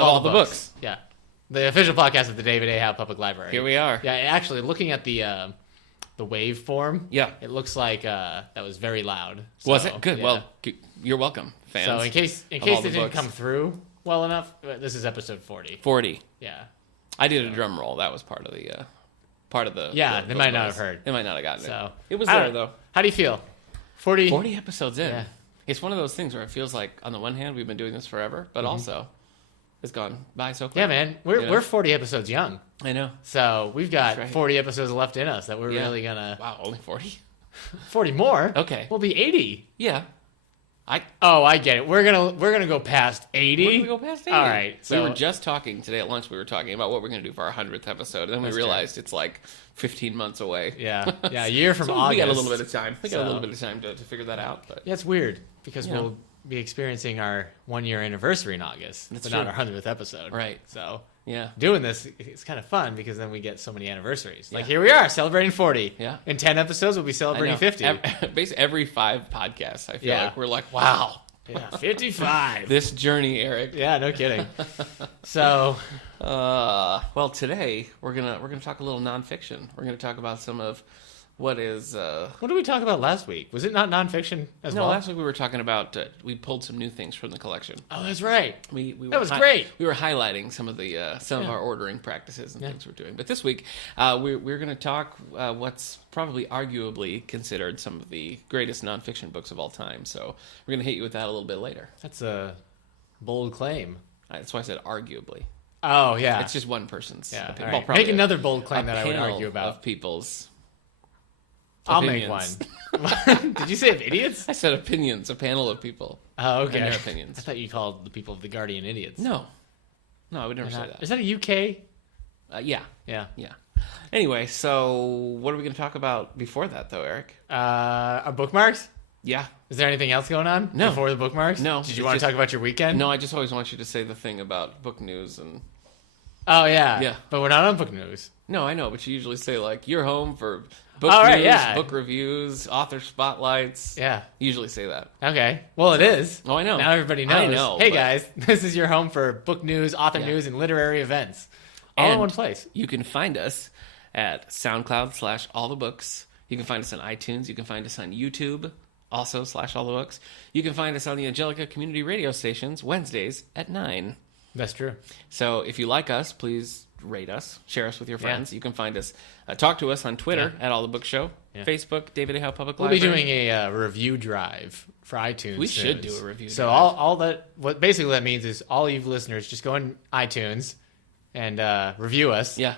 of all the books. Yeah. The official podcast of the David A. Howe Public Library. Here we are. Yeah, actually, looking at the waveform, Yeah. it looks like that was very loud. Was So, it? Good. yeah. Well, you're welcum, fans. So in case all it the didn't books. come through well enough, this is episode 40. 40. Yeah. I did a drum roll. That was part of the... Yeah, the they might not bonus. have heard. They might not have gotten So it. It was I there, don't- though. How do you feel? 40? 40 episodes in. Yeah. It's one of those things where it feels like, on the one hand, we've been doing this forever, but also, it's gone by so quick. Yeah, man. We're 40 episodes young. I know. So we've got That's right. 40 episodes left in us that we're Yeah. really gonna... Wow, only 40? 40 more? Okay. We'll be 80. Yeah. Oh, I get it. We're gonna go past 80. We're gonna go past 80. All right. So we were just talking today at lunch. We were talking about what we're going to do for our 100th episode, and then we That's realized it's like 15 months away. yeah, a year from So August. we got a little bit of time. We got a So- little bit of time to figure that out. But Yeah, it's weird because Yeah. we'll be experiencing our 1-year anniversary in August, That's but not true. our 100th episode. Right. So yeah, doing this, it's kind of fun because then we get so many anniversaries. Like Yeah. here we are celebrating 40. Yeah. In 10 episodes, we'll be I celebrating know. 50. Basically, every 5 podcasts, I feel Yeah. like we're like, wow, Yeah, 55. this journey, Eric. Yeah, no kidding. So Well, today we're gonna talk a little nonfiction. We're gonna talk about some of what is. what did we talk about last week? Was it not nonfiction as No, well? last week we were talking about we pulled some new things from the collection. Oh, that's right. We That was great. We were highlighting some of the of our ordering practices and things we're doing. But this week we're going to talk what's probably arguably considered some of the greatest nonfiction books of all time. So we're going to hit you with that a little bit later. That's a bold claim. That's why I said arguably. Oh, yeah. It's just one person's yeah. opinion. All Well, right. probably Make another bold claim a that I would panel argue about. of people's. I'll make one. opinions. Did you say of idiots? I said opinions. A panel of people. Oh, okay. And their opinions. I thought you called the people of the Guardian idiots. No, I would never say that. Is that a UK? Yeah. Yeah. Anyway, so what are we going to talk about before that, though, Eric? Our bookmarks? Yeah. Is there anything else going on No. before the bookmarks? No, Did it's you want to just- talk about your weekend? No, I just always want you to say the thing about book news and. Oh, yeah. Yeah. But we're not on book news. No, I know, but you usually say like you're home for book Oh, right, news, yeah. book reviews, author spotlights. Yeah. You usually say that. Okay. Well, it is. Oh, I know. Now everybody knows. I know, Hey, but- guys, this is your home for book news, author Yeah. news, and literary events. All in And one place. You can find us at SoundCloud/AllTheBooks. You can find us on iTunes. You can find us on YouTube, also /AllTheBooks. You can find us on the Angelica Community Radio Stations Wednesdays at 9. That's true. So if you like us, please rate us, share us with your friends. You can find us, talk to us on Twitter at All the Book Show, Facebook, David A. Howe Public We'll be Library. doing a review drive for iTunes. We should soon. do a review So drive. all that what basically that means is all you listeners just go on iTunes and review us. Yeah,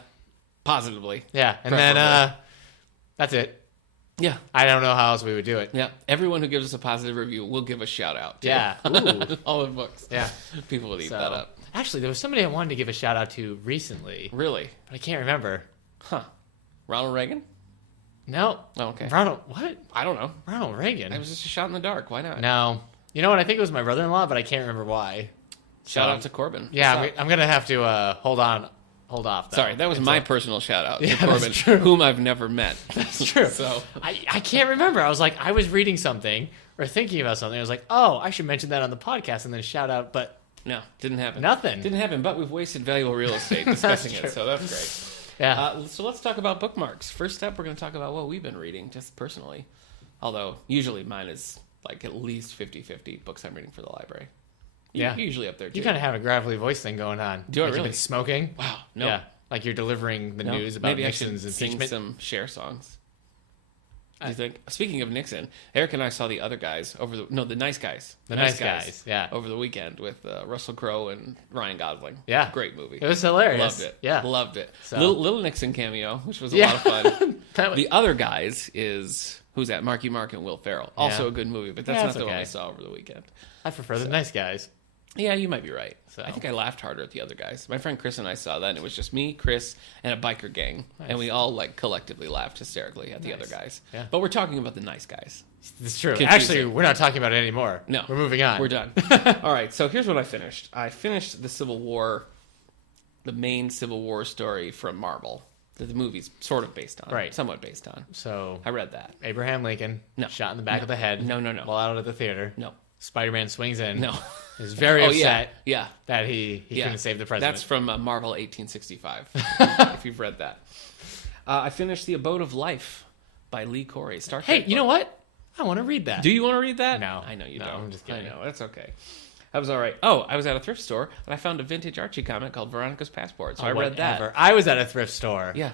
positively. Yeah, and then Preferably. that's it. Yeah, I don't know how else we would do it. yeah. Everyone who gives us a positive review, we'll give a shout out. To. Yeah. Ooh. All the books. Yeah. People would eat So, that up. actually, there was somebody I wanted to give a shout out to recently, Really? but I can't remember. Huh. Ronald Reagan? No. Oh, okay. Ronald what? I don't know. Ronald Reagan. It was just a shot in the dark. Why not? No. You know what? I think it was my brother-in-law, but I can't remember why. Shout So, out to Corbin. Yeah, What's up? I'm gonna have to hold off. Though, Sorry, that was until- my personal shout out to Yeah, Corbin, that's true. whom I've never met. That's true. So I can't remember. I was like, I was reading something or thinking about something. I was like, oh, I should mention that on the podcast and then shout out, but no, didn't happen. nothing. Didn't happen. But we've wasted valuable real estate discussing true. it, so that's great. Yeah. So let's talk about bookmarks. First up, we're going to talk about what we've been reading, just personally. Although usually mine is like at least 50-50 books I'm reading for the library. Yeah. You're usually up there too. You kind of have a gravelly voice thing going on. Do I like really? You've been smoking? Wow. No. Yeah. Like you're delivering the No. news about Maybe I should Nixon's sing impeachment. some Cher songs. Do you think? Speaking of Nixon, Eric and I saw the other guys the Nice Guys. The Nice Guys, yeah. Over the weekend with Russell Crowe and Ryan Gosling. Yeah. Great movie. It was hilarious. Loved it. Yeah. Loved it. So- Little Nixon cameo, which was a Yeah. lot of fun. That was- The other guys is, who's that? Marky Mark and Will Ferrell. Also Yeah. a good movie, but that's Yeah, not it's the one okay. I saw over the weekend. I prefer the Nice Guys. Yeah, you might be right. So- I think I laughed harder at the other guys. My friend Chris and I saw that, and it was just me, Chris, and a biker gang, and we all like collectively laughed hysterically at the other guys. Yeah. But we're talking about the nice guys. It's true. Confusing. Actually, we're not talking about it anymore. No, We're moving on. We're done. All right. So here's what I finished. I finished the Civil War, the main Civil War story from Marvel that the movie's sort of based on, Right. Somewhat based on. So, I read that. Abraham Lincoln, No. shot in the back No. of the head. No. While out at the theater. No. Spider-Man swings in. No. Is very upset Yeah. that he couldn't save the president. That's from Marvel 1865, if you've read that. I finished The Abode of Life by Lee Corey. Star Trek Hey, you know what? I want to read that. Do you want to read that? No. I know you No, don't. I'm just kidding. I know. That's okay. That was all right. Oh, I was at a thrift store, and I found a vintage Archie comic called Veronica's Passport, so I read that. Whatever. I was at a thrift store. Yeah.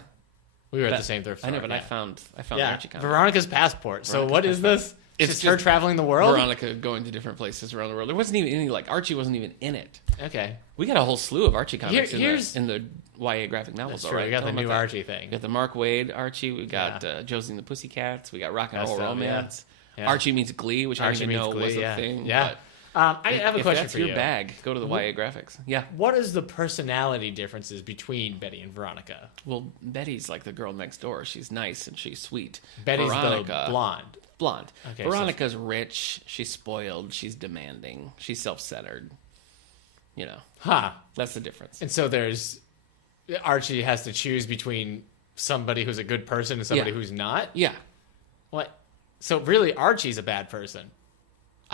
We were at the same thrift store. I know, but yeah. I found the Archie comic. Veronica's Passport. So what is Passport. this? It's just her traveling the world? Veronica going to different places around the world. There wasn't even any, like, Archie wasn't even in it. Okay. We got a whole slew of Archie comics Here's- in the YA graphic novels. That's true. We got the new Archie thing. We got the Mark Wade Archie. We got Josie and the Pussycats. We got Rock and That Roll stuff, Romance. yeah. Archie meets Glee, which Archie I didn't meets even know Glee, was yeah. a thing. Yeah. I have a If question that's for your you. bag, go to the YA graphics. Yeah. What is the personality differences between Betty and Veronica? Well, Betty's like the girl next door. She's nice and she's sweet. Betty's Veronica, the blonde. Blonde. Okay, Veronica's rich. She's spoiled. She's demanding. She's self-centered. You know, Huh. that's the difference. And so there's Archie has to choose between somebody who's a good person and somebody Yeah. who's not. Yeah. What? So really, Archie's a bad person.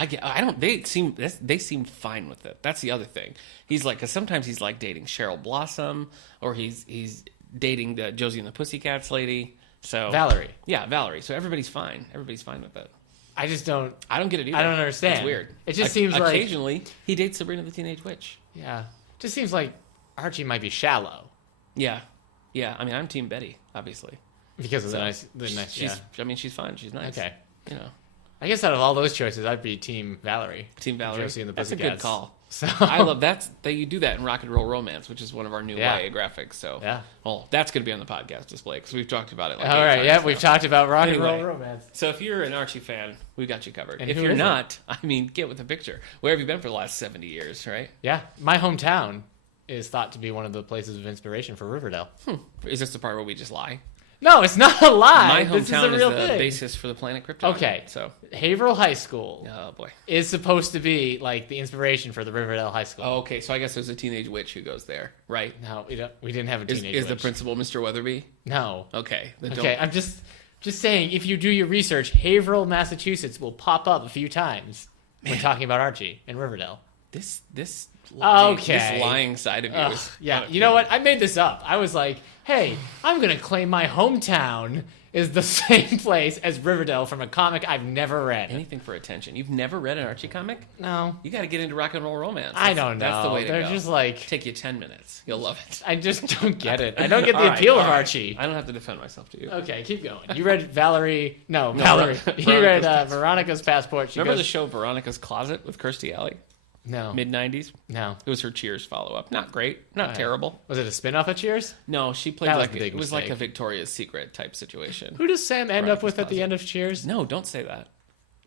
They seem fine with it. That's the other thing. He's like, because sometimes he's like dating Cheryl Blossom, or he's dating the Josie and the Pussycats lady. So Valerie. Yeah, Valerie. So everybody's fine. Everybody's fine with it. I just don't. I don't get it either. I don't understand. It's weird. It just seems like occasionally he dates Sabrina the Teenage Witch. Yeah. Just seems like Archie might be shallow Yeah, yeah. I mean, I'm Team Betty, obviously. because of So, the nice. She's. I mean, she's fine. She's nice. Okay. You know, I guess out of all those choices, I'd be Team Valerie. Team Valerie. Josie and the That's a Pussycats. good call. So I love that you do that in Rock and Roll Romance, which is one of our new Yeah. YA graphics. So, Yeah. well, that's going to be on the podcast display because we've talked about it. Like all 8 right. times Yeah, now. we've talked about rock and Anyway. roll romance. So if you're an Archie fan, we've got you covered. And If who you're isn't? not, I mean, get with the picture. Where have you been for the last 70 years, right? Yeah, my hometown is thought to be one of the places of inspiration for Riverdale. Is this the part where we just lie? No, it's not a lie. My This is a hometown is real the thing. basis for the planet Krypton. Okay. So, Haverhill High School oh boy. is supposed to be like the inspiration for the Riverdale High School. Oh, okay. So I guess there's a teenage witch who goes there, right? No, we didn't have a teenage Is the witch. principal Mr. Weatherby? No. Okay. Then Okay, I'm just saying, if you do your research, Haverhill, Massachusetts will pop up a few times when talking about Archie and Riverdale. This Okay. this lying side of you Ugh, is yeah, you know what? I made this up. I was like, hey, I'm going to claim my hometown is the same place as Riverdale from a comic I've never read. Anything for attention. You've never read an Archie comic? No. You got to get into Rock and Roll Romance. I don't know. That's the way to They're go. just like, Take you 10 minutes. You'll love it. I just don't get it. I don't get the All right, appeal all of right. Archie. I don't have to defend myself to you. Okay, keep going. You read Valerie. No, No, Valerie. Veronica's You read Passport. Veronica's Passport. She Remember the goes, show Veronica's Closet with Kirstie Alley? No. Mid-90s? No. It was her Cheers follow-up. Not great. Not terrible. Was it a spin off of Cheers? No, she played That was like the big it was like a mistake. Victoria's Secret type situation. Who does Sam end up Veronica's with at the Closet. end of Cheers? No, don't say that.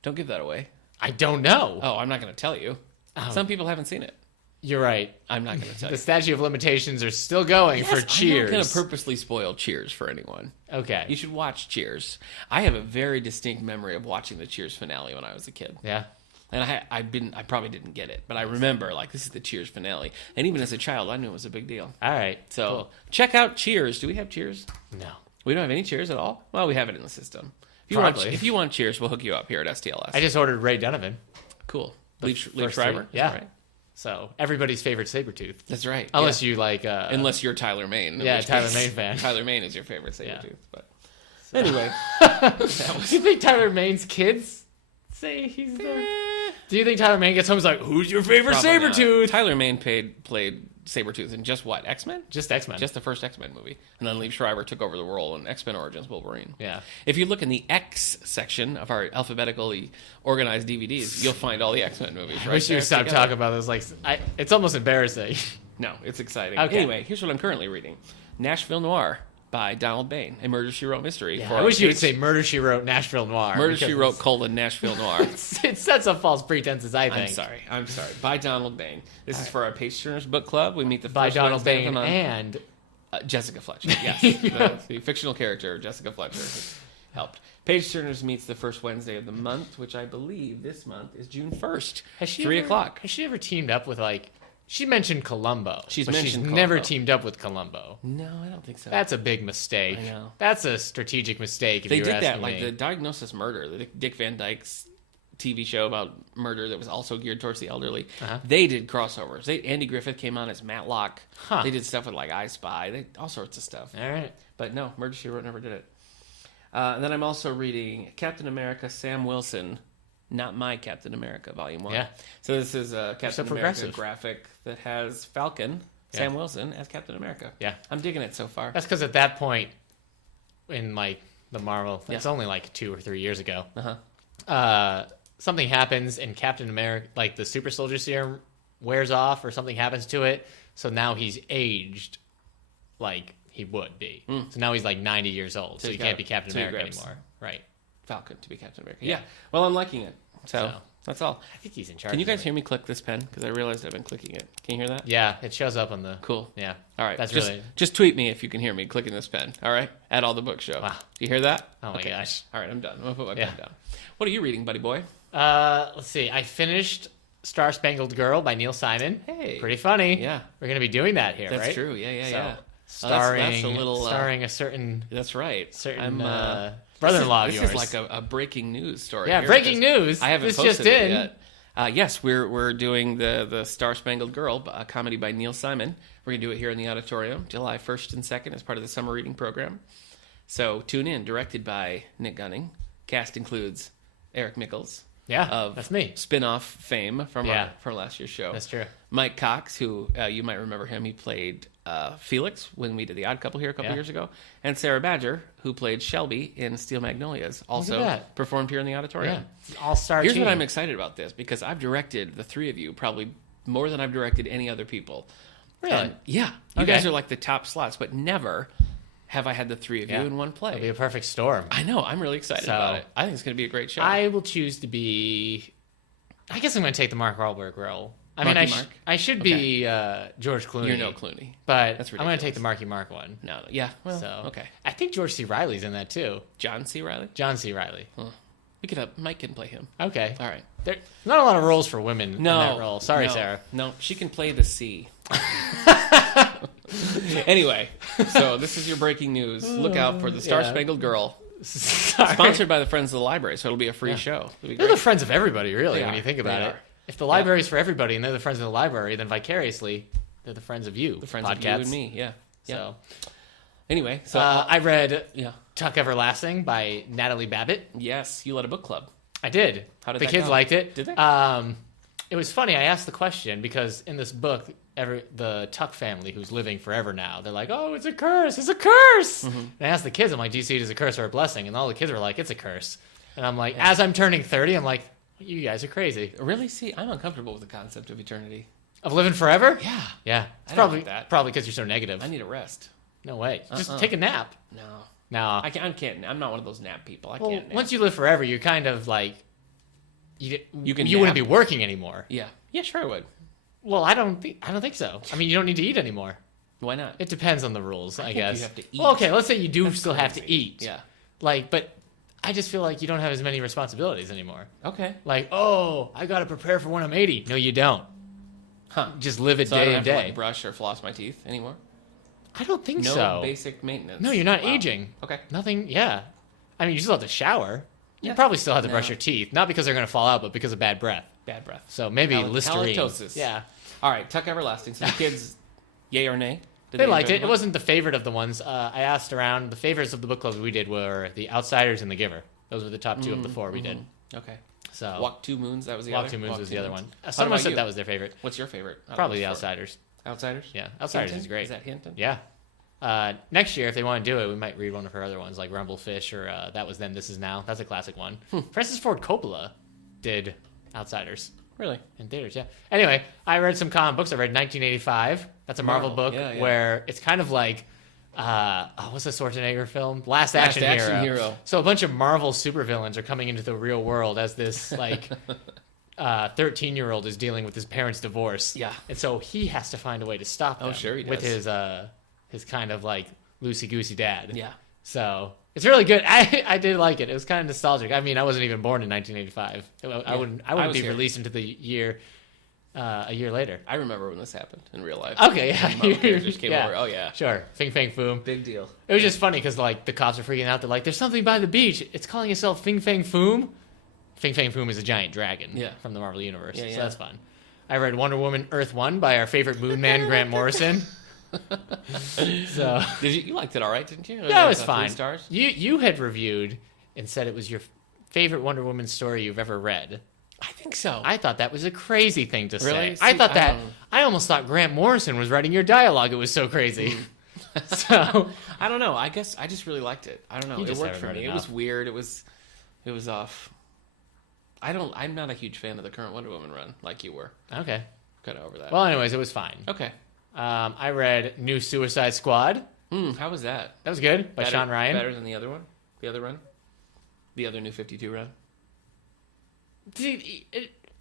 Don't give that away. I don't know. Oh, I'm not going to tell you. Oh. Some people haven't seen it. You're right. I'm not going to tell The you. statute of limitations are still going for Cheers. I'm not going to purposely spoil Cheers for anyone. Okay. You should watch Cheers. I have a very distinct memory of watching the Cheers finale when I was a kid. Yeah. And I probably didn't get it, but I remember like this is the Cheers finale. And even as a child, I knew it was a big deal. All right. So Cool. check out Cheers. Do we have Cheers? No. We don't have any Cheers at all. Well, we have it in the system. Probably. If you want Cheers, we'll hook you up here at STLS. I just ordered Ray Donovan. Cool. Leaf first Schreiber. three. Yeah. That's right. So everybody's favorite Sabretooth. That's right. Unless yeah. you like Unless you're Tyler Maine. in Yeah, which Tyler case Maine fan. Tyler Maine is your favorite Sabretooth. Yeah. But anyway, Do you think Tyler Maine's kids say he's the Do you think Tyler Maine gets home and is like, who's your favorite probably not. Sabretooth? Tyler Maine played Sabretooth in just what? X-Men? Just X-Men. Just the first X-Men movie. And then Leif Schreiber took over the role in X-Men Origins Wolverine. Yeah. If you look in the X section of our alphabetically organized DVDs, you'll find all the X-Men movies. I right wish you there would stop together. talking about this. Like, it's almost embarrassing. No, it's exciting. Okay. Anyway, here's what I'm currently reading. Nashville Noir by Donald Bain. A Murder, She Wrote mystery. Yeah, for I wish you would Page- say Murder, She Wrote, Nashville Noir. Murder, because She Wrote, Nashville Noir. It sets up false pretenses, I think. I'm sorry. By Donald Bain. This is for our Page Turners Book Club. We meet the By first Donald Wednesday of Bain the month. and Jessica Fletcher, yes. the fictional character, Jessica Fletcher, has helped. Page Turners meets the first Wednesday of the month, which I believe this month is June 1st, 3 o'clock. Has she ever teamed up with, like, she mentioned Columbo. She's but mentioned never Columbo. teamed up with Columbo. No, I don't think so. That's a big mistake. I know. That's a strategic mistake, if They you're did that, asking like me. the Diagnosis Murder, the Dick Van Dyke's TV show about murder that was also geared towards the elderly. Uh-huh. They did crossovers. Andy Griffith came on as Matlock. Huh. They did stuff with like I Spy. All sorts of stuff. All right. But no, Murder, She Wrote never did it. And then I'm also reading Captain America, Sam Wilson, Not My Captain America, Volume 1. Yeah. So this is a Captain America progressive. graphic that has Falcon, Sam Wilson, as Captain America. Yeah. I'm digging it so far. That's because at that point, in like the Marvel, it's only like 2 or 3 years ago. Something happens and Captain America, like the super soldier serum, wears off, or something happens to it. So now he's aged, like he would be. So now he's like 90 years old. So he can't be Captain America anymore. Right. Falcon to be Captain America. Yeah. Well, I'm liking it. So that's all. I think he's in charge. Can you guys hear me click this pen? Because I realized I've been clicking it. Can you hear that? Yeah, it shows up on the. Cool. Yeah. All right. That's just tweet me if you can hear me clicking this pen. All right. At All the Book Show. Wow. Do you hear that? Oh my gosh. All right. I'm done. I'm gonna put my pen down. What are you reading, buddy boy? Let's see. I finished Star Spangled Girl by Neil Simon. Hey. Pretty funny. Yeah. We're gonna be doing that here, That's right? true. Yeah. Starring, that's a little, starring a certain That's right. certain brother-in-law of This yours. is like a breaking news story. Yeah, here, breaking because news. I haven't This posted just it in. yet. Yes, we're doing the Star Spangled Girl, a comedy by Neil Simon. We're gonna do it here in the auditorium, July 1st and 2nd, as part of the summer reading program. So tune in. Directed by Nick Gunning. Cast includes Eric Mickles. Yeah, of that's me. Spin-off fame from from last year's show. That's true. Mike Cox, who you might remember him, he played Felix when we did The Odd Couple here a couple years ago, and Sarah Badger, who played Shelby in Steel Magnolias, also performed here in the auditorium. Yeah, all-star Here's team. what I'm excited about this, because I've directed the three of you probably more than I've directed any other people. Really? And, yeah. You guys are like the top slots, but never have I had the three of you in one play. It'll be a perfect storm. I know. I'm really excited about it. I think it's going to be a great show. I will choose to be. I guess I'm going to take the Mark Wahlberg role. I should be George Clooney. You're no Clooney. But That's I'm going to take the Marky Mark one. No. Yeah. Well, So, okay. I think George C. Reilly's in that too. John C. Reilly? John C. Reilly. We could have Mike can play him. Okay. All right. There's not a lot of roles for women in that role. Sorry, no, Sarah. No, she can play the C. Anyway, so this is your breaking news. Look out for the Star Spangled Girl. Sorry. Sponsored by the Friends of the Library, so it'll be a free show. It'll be They're great. the friends of everybody, really, They when are. you think about They it. are. If the library's for everybody and they're the friends of the library, then vicariously, they're the friends of you. The Friends Podcats. of you and me, yeah. So, Anyway, so I read yeah. Tuck Everlasting by Natalie Babbitt. Yes, you led a book club. I did. How did the that kids go? liked it? Did they? It was funny. I asked the question because in this book, the Tuck family, who's living forever now, they're like, "Oh, it's a curse! It's a curse!" And I asked the kids, "I'm like, do you see it as a curse or a blessing?" And all the kids were like, "It's a curse." And I'm like, as I'm turning 30, I'm like, "You guys are crazy." Really? See, I'm uncomfortable with the concept of eternity. Of living forever? Yeah. Yeah. It's I don't probably like that. probably because you're so negative. I need a rest. No way. Just take a nap. No. No. I can't. I'm not one of those nap people. I Well, can't nap. once you live forever, you're kind of like you can wouldn't nap. be working anymore. Yeah. Yeah, sure I would. Well, I don't think so. I mean, you don't need to eat anymore. Why not? It depends on the rules, I think guess. you have to eat. Well, okay, let's say you do still have to crazy. eat. Yeah. But I just feel like you don't have as many responsibilities anymore. Okay. Like, oh, I got to prepare for when I'm 80. No, you don't. Huh. Just live it So I day don't and have to day. like, brush or floss my teeth anymore? I don't think No so. basic maintenance. No, you're not Wow. aging. Okay. Nothing, yeah. I mean, you still have to shower. You Yeah. probably still have to No. brush your teeth. Not because they're going to fall out, but because of bad breath. Bad breath. So maybe Listerine. Halitosis. Yeah. All right, Tuck Everlasting. So the kids, yay or nay? Did They liked enjoy it. the It book? wasn't the favorite of the ones. I asked around. The favorites of the book clubs we did were The Outsiders and The Giver. Those were the top two of the four we did. Okay. So Walk Two Moons, that was the Walk other? Two Moons was the other one. How Someone about said you? that was their favorite. What's your favorite? out of Probably The those four? Outsiders. Outsiders? Yeah, Outsiders Hinton? is great. Is that Hinton? Yeah. Next year, if they want to do it, we might read one of her other ones, like Rumblefish or That Was Then, This Is Now. That's a classic one. Francis Ford Coppola did Outsiders Really? in theaters, yeah. Anyway, I read some comic books. I read 1985. That's a Marvel book yeah, yeah. where it's kind of like, what's the Schwarzenegger film? Last Action Hero. So a bunch of Marvel supervillains are coming into the real world as this, like, 13-year-old is dealing with his parents' divorce. Yeah. And so he has to find a way to stop them. Oh, sure he With does. his kind of, like, loosey-goosey dad. Yeah. So it's really good. I did like it. It was kind of nostalgic. I mean, I wasn't even born in 1985. I wouldn't was be here. released into the year a year later. I remember when this happened in real life. Okay, yeah. When Marvel characters came Yeah. over. Oh, yeah. Sure. Fing Fang Foom. Big deal. It was just funny because like the cops are freaking out. They're like, "There's something by the beach. It's calling itself Fing Fang Foom." Fing Fang Foom is a giant dragon Yeah. from the Marvel Universe, Yeah, so yeah. that's fun. I read Wonder Woman Earth 1 by our favorite Moon Man, Grant Morrison. So You liked it all right, didn't you? that was 3 fine. stars? You had reviewed and said it was your favorite Wonder Woman story you've ever read. I think so. I thought that was a crazy thing to Really? say. I See, thought I that don't- I almost thought Grant Morrison was writing your dialogue. It was so crazy. So I don't know. I guess I just really liked it. I don't know. You It just worked haven't for read me. It was weird. It was off. I'm not a huge fan of the current Wonder Woman run like you were. okay. Kind of over that. Well, anyways, it was fine. okay. I read New Suicide Squad. How was that? That was good by Better- Sean Ryan. Better than the other one? The other run? The other New 52 run? See,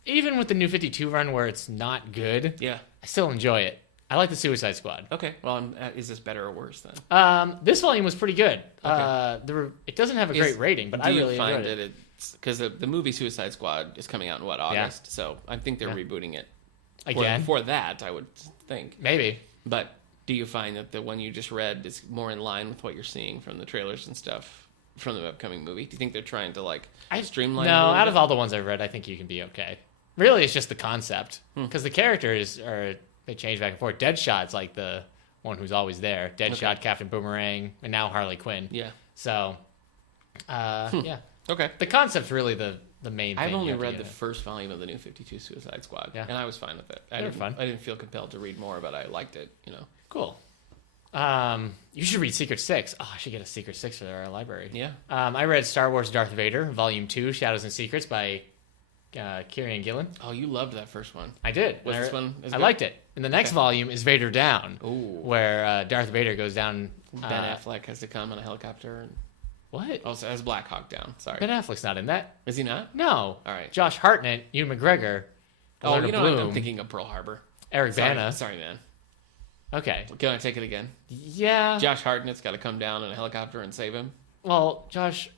even with the New 52 run where it's not good, Yeah. I still enjoy it. I like the Suicide Squad. Okay. Well, is this better or worse then? This volume was pretty good. It doesn't have a great rating, but Do I you really find enjoyed that it. it's because the movie Suicide Squad is coming out in August? So I think they're rebooting it Again? For that. I would think. Maybe. But do you find that the one you just read is more in line with what you're seeing from the trailers and stuff from the upcoming movie? Do you think they're trying to streamline? No, it a little out bit? of all the ones I've read, I think you can be okay. Really, it's just the concept Hmm. because the characters they change back and forth. Deadshot's like the one who's always there. Deadshot, Captain Boomerang, and now Harley Quinn. Yeah. So, yeah, Okay. the concept's really the main thing. I've only you have to read get the it. first volume of the New 52 Suicide Squad, Yeah. and I was fine with it. They were fun. I didn't feel compelled to read more, but I liked it. Cool. You should read Secret Six. Oh, I should get a Secret Six for our library. Yeah. I read Star Wars Darth Vader, Volume 2, Shadows and Secrets by Kieran Gillen. Oh, you loved that first one. I did. Was this one as I good? liked it. And the next Okay. volume is Vader Down, Ooh. where Darth Vader goes down. Ben Affleck has to come on a helicopter and What? also has Black Hawk Down. Sorry. Ben Affleck's not in that. Is he not? No. All right. Josh Hartnett, Ewan McGregor, Oh, Orlando you know, Bloom, I'm thinking of Pearl Harbor. Eric Sorry, Bana. sorry, man. Okay. Can I take it again? Yeah. Josh Hartnett's got to come down in a helicopter and save him. Well, Josh,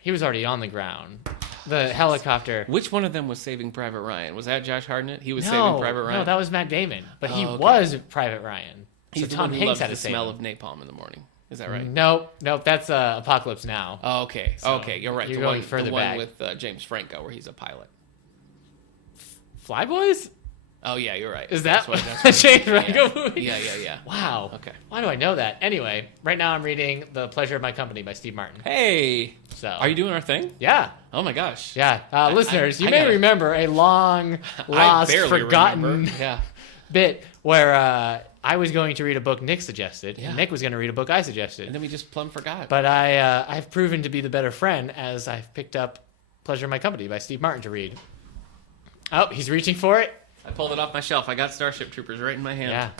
he was already on the ground. The helicopter. Which one of them was Saving Private Ryan? Was that Josh Hartnett? He was Saving Private Ryan. No, that was Matt Damon. But he Oh, okay. was Private Ryan. He's So the Tom one who Hanks loves had the to save smell him. of napalm in the morning. Is that right? Nope. That's Apocalypse Now. Oh, okay. So, Okay, you're right. you're the going one, further the one back. with James Franco, where he's a pilot. Flyboys? Oh yeah, you're right. Is that That's a what- James Franco yeah. movie? Yeah. Wow. Okay. Why do I know that? Anyway, right now I'm reading The Pleasure of My Company by Steve Martin. Hey, So are you doing our thing? Yeah. Oh my gosh. Yeah. Listeners, you I may gotta- remember a long lost, barely forgotten remember. Yeah. bit where I was going to read a book Nick suggested, Yeah. and Nick was going to read a book I suggested. And then we just plumb forgot. But I've proven to be the better friend as I've picked up Pleasure of My Company by Steve Martin to read. Oh, he's reaching for it. I pulled it off my shelf. I got Starship Troopers right in my hand.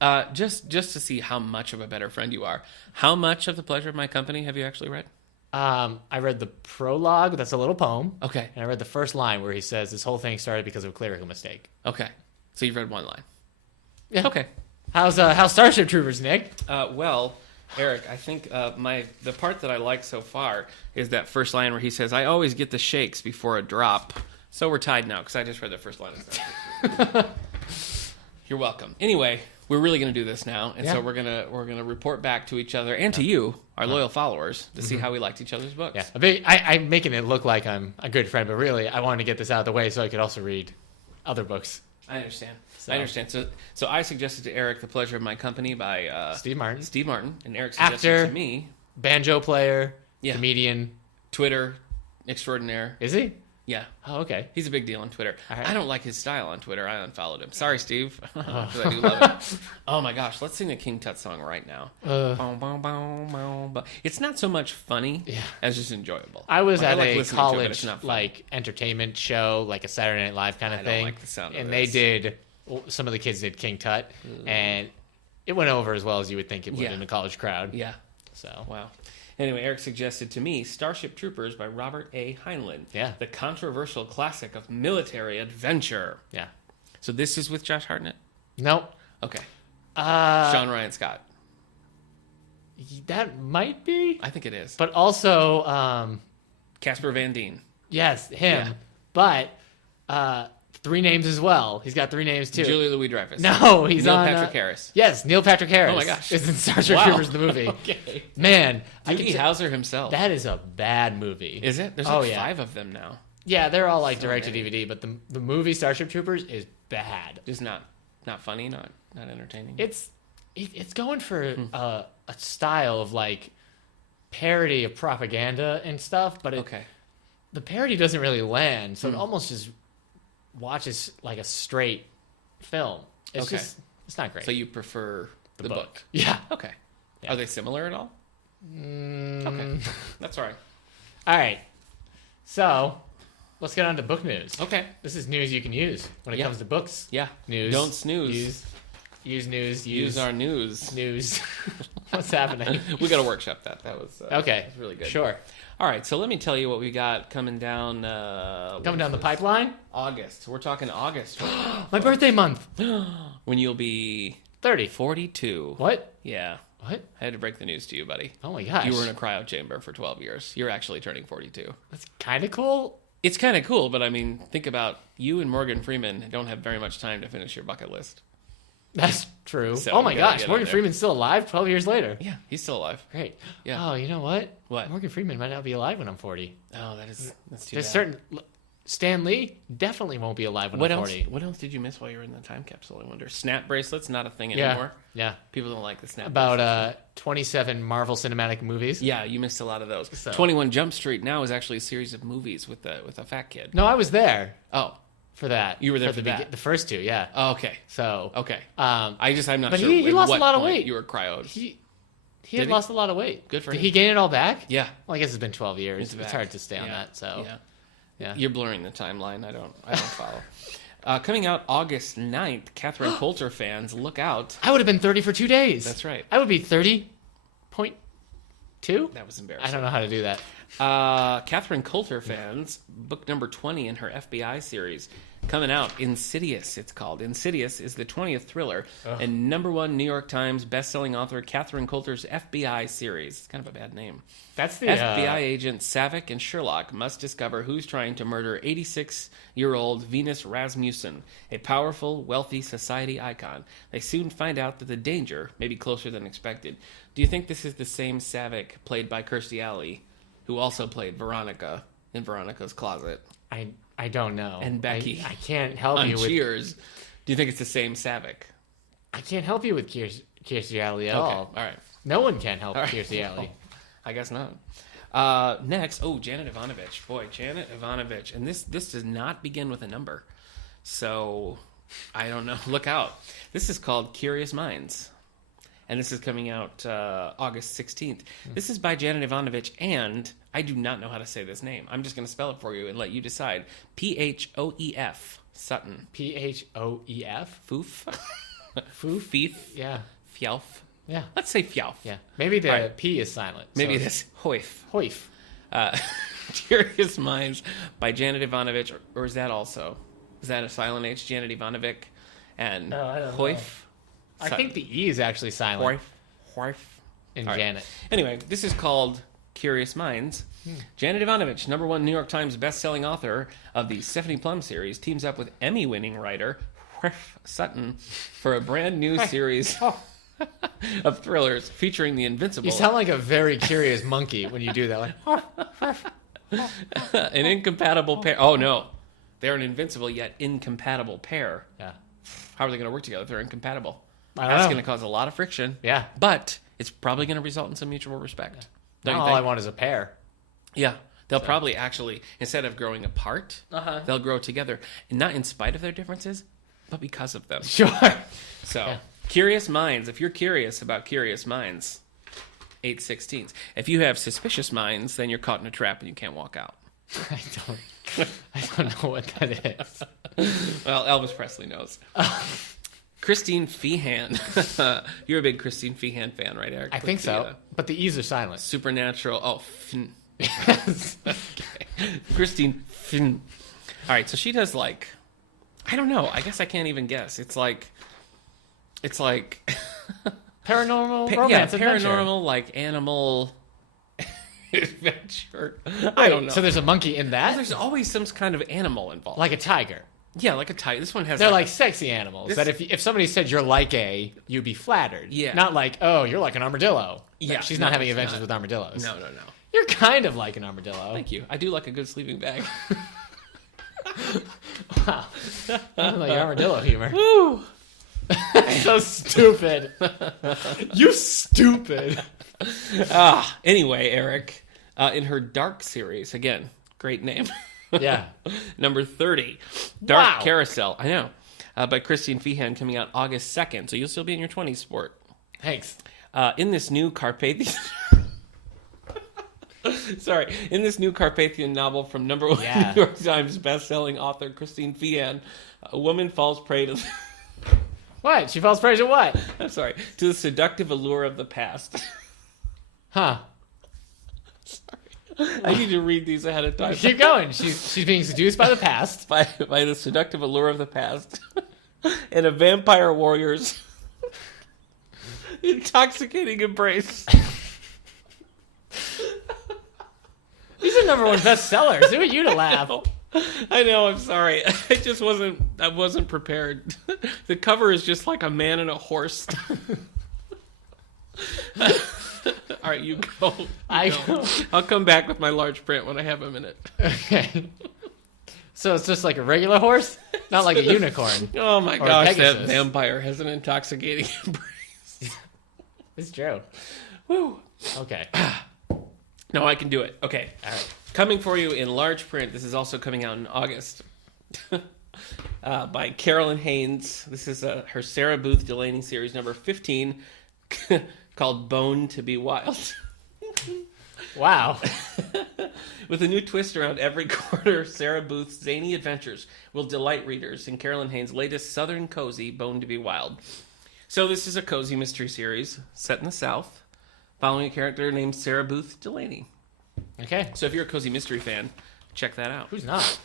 Yeah. Just to see how much of a better friend you are. How much of The Pleasure of My Company have you actually read? I read the prologue. That's a little poem. Okay. And I read the first line where he says this whole thing started because of a clerical mistake. Okay. So you've read one line. Yeah. Okay. How's Starship Troopers, Nick? Well, Eric, I think the part that I like so far is that first line where he says, "I always get the shakes before a drop." So we're tied now because I just read the first line of Starship. You're welcome. Anyway, we're really going to do this now, and so Yeah. we're gonna report back to each other and to you, our loyal followers, to see how we liked each other's books. Yeah. I'm making it look like I'm a good friend, but really I wanted to get this out of the way so I could also read other books. I understand. So- I understand. So I suggested to Eric "The Pleasure of My Company" by Steve Martin. Steve Martin, and Eric suggested Actor. to me Banjo player, Yeah. comedian. Twitter extraordinaire. Is he? Yeah. Oh, okay. He's a big deal on Twitter. All right. I don't like his style on Twitter. I unfollowed him. Sorry, Steve. 'Cause I do love it. Oh my gosh, let's sing the King Tut song right now. Bow, bow, bow, bow, bow. It's not so much funny as just enjoyable. I was Like, at like a listening to it, but college it's not funny. like entertainment show, like a Saturday Night Live kind of I don't thing. like the sound of and this. they did. Some of the kids did King Tut, and it went over as well as you would think it would Yeah. in a college crowd. Yeah. So Wow. Anyway, Eric suggested to me Starship Troopers by Robert A. Heinlein. Yeah. The controversial classic of military adventure. yeah. So this is with Josh Hartnett? Nope. Okay. Uh, Sean Ryan Scott. that might be, I think it is. but also Casper Van Dien. yes, him. Yeah. But three names as well. He's got three names too. Julia Louis-Dreyfus. No, he's Neil on Patrick Harris. Yes, Neil Patrick Harris. Oh my gosh. is in Starship Wow. Troopers the movie. Okay. Man, I Doogie can Howser himself. that is a bad movie. Is it? There's Oh, like yeah. 5 of them now. Yeah, they're all like direct to DVD, but the movie Starship Troopers is bad. Just not funny, not entertaining. It's going for a style of like parody of propaganda and stuff, but the parody doesn't really land, so it almost just watches like a straight film. It's not great. So you prefer the book? Yeah. Okay. Yeah. Are they similar at all? Okay. That's all right. All right. So let's get on to book news. Okay. This is news you can use when it comes to books. Yeah. News. Don't snooze. Use news. Use our news. News. What's happening? We got to workshop that. That was okay. That was really good. Sure. All right. So let me tell you what we got coming down. Coming down the pipeline? August. We're talking August. Right? My birthday month. When you'll be 30. 42. What? Yeah. What? I had to break the news to you, buddy. Oh my gosh. You were in a cryo chamber for 12 years. You're actually turning 42. That's kind of cool. It's kind of cool, but I mean, think about you and Morgan Freeman don't have very much time to finish your bucket list. That's true. So oh my gosh, Morgan Freeman's still alive 12 years later. Yeah, he's still alive. Great. Yeah. Oh, you know what? What? Morgan Freeman might not be alive when I'm 40. Oh, that's too There's bad. certain... Stan Lee definitely won't be alive when I'm 40. What else did you miss while you were in the time capsule, I wonder? Snap bracelets, not a thing anymore. Yeah. People don't like the snap About bracelets. 27 Marvel Cinematic movies. Yeah, you missed a lot of those. So. 21 Jump Street now is actually a series of movies with a fat kid. No, I was there Oh. for that. You were there for that? The first two, yeah. Oh, okay. So... Okay. I'm not but sure. He at lost a what lot of point weight. You were cryoed. He Did had he? lost a lot of weight. Good for Did him. he gain it all back? Yeah. Well, I guess it's been 12 years. It's It's back. hard to stay on Yeah. that. So yeah. You're blurring the timeline. I don't follow. Coming out August 9th, Catherine Coulter fans, look out. I would have been 30 for 2 days. That's right. I would be 30.2. That was embarrassing. I don't know how to do that. Catherine Coulter fans, book number 20 in her FBI series, coming out. Insidious, it's called. Insidious is the 20th thriller and #1 New York Times bestselling author Catherine Coulter's FBI series. It's kind of a bad name. That's the FBI agent Savick and Sherlock must discover who's trying to murder 86-year-old Venus Rasmussen, a powerful, wealthy society icon. They soon find out that the danger may be closer than expected. Do you think this is the same Savick played by Kirstie Alley, who also played Veronica in Veronica's Closet? I don't know. And Becky I can't help on you with Cheers. Do you think it's the same Savick? I can't help you with Kirstie Alley at all. All right. No one can help All right. Kirstie Alley. I guess not. Next, Janet Ivanovich. Boy, Janet Ivanovich. And this does not begin with a number. So, I don't know. Look out. This is called Curious Minds. And this is coming out August 16th. This is by Janet Ivanovich, and I do not know how to say this name. I'm just going to spell it for you and let you decide. P-H-O-E-F. Sutton. P-H-O-E-F? Foof. Foof? Fief. Yeah. Fjalf. Yeah. Let's say Fjalf. Yeah. Maybe the Right. P is silent. Maybe so it is Hoif. Hoif. Curious Minds by Janet Ivanovich, or is that also? Is that a silent H? Janet Ivanovic and No, I don't Hoif? know. I think the E is actually silent Hoif. in All right. Janet. Anyway, this is called Curious Minds. Janet Ivanovich, #1 New York Times best-selling author of the Stephanie Plum series, teams up with Emmy-winning writer Hoif Sutton for a brand new series of thrillers featuring the Invincible. You sound like a very curious monkey when you do that. Like, An incompatible pair. Oh, no. They're an invincible yet incompatible pair. yeah. How are they going to work together if they're incompatible? I don't That's know. going to cause a lot of friction. Yeah. But it's probably going to result in some mutual respect. Don't Now you all I think? want is a pair. Yeah. They'll probably actually, instead of growing apart, they'll grow together. And not in spite of their differences, but because of them. Sure. So, Curious Minds. If you're curious about Curious Minds, 8/16. If you have suspicious minds, then you're caught in a trap and you can't walk out. I don't know what that is. Well, Elvis Presley knows. Christine Feehan. You're a big Christine Feehan fan, right, Eric? I think so. But the E's are silent. Supernatural. Oh, okay. Christine Finn. All right, so she does like, I don't know. I guess I can't even guess. It's like Paranormal yeah, romance adventure. paranormal, like animal adventure. I don't know. So there's a monkey in that? There's always some kind of animal involved. Like a tiger. Yeah, like a tiger. This one has. They're like sexy animals. That if somebody said you're like a, you'd be flattered. Yeah. Not like, oh, you're like an armadillo. Yeah, She's no, not having it's adventures not. with armadillos. No. You're kind of like an armadillo. Thank you. I do like a good sleeping bag. Wow. Like armadillo humor. Woo! So stupid. You stupid. Anyway, Eric, in her Dark series, again, great name. Yeah. Number 30, Dark Wow. Carousel. I know. By Christine Feehan, coming out August 2nd. So you'll still be in your 20s, sport. Thanks. In this new Carpathian... Sorry. In this new Carpathian novel from number one New York Times best-selling author Christine Feehan, a woman falls prey to... What? She falls prey to what? I'm sorry. To the seductive allure of the past. Huh. I need to read these ahead of time. Keep going. She's being seduced by the past. By the seductive allure of the past. And a vampire warrior's intoxicating embrace. These are number one bestsellers. Who are you to laugh? I know, I'm sorry. I wasn't prepared. The cover is just like a man and a horse. All right, you go. Go. I'll come back with my large print when I have a minute. Okay. So it's just like a regular horse? Not like a unicorn. Oh my Or gosh, Pegasus. that vampire has an intoxicating embrace. It's true. Woo. Okay. No, I can do it. Okay. All right. Coming for you in large print. This is also coming out in August. By Carolyn Haynes. This is her Sarah Booth Delaney series number 15 called Bone to be Wild. Wow. With a new twist around every corner, Sarah Booth's zany adventures will delight readers in Carolyn Haynes' latest Southern cozy, Bone to be Wild. So this is a cozy mystery series set in the South, following a character named Sarah Booth Delaney. Okay. So if you're a cozy mystery fan, check that out. Who's not?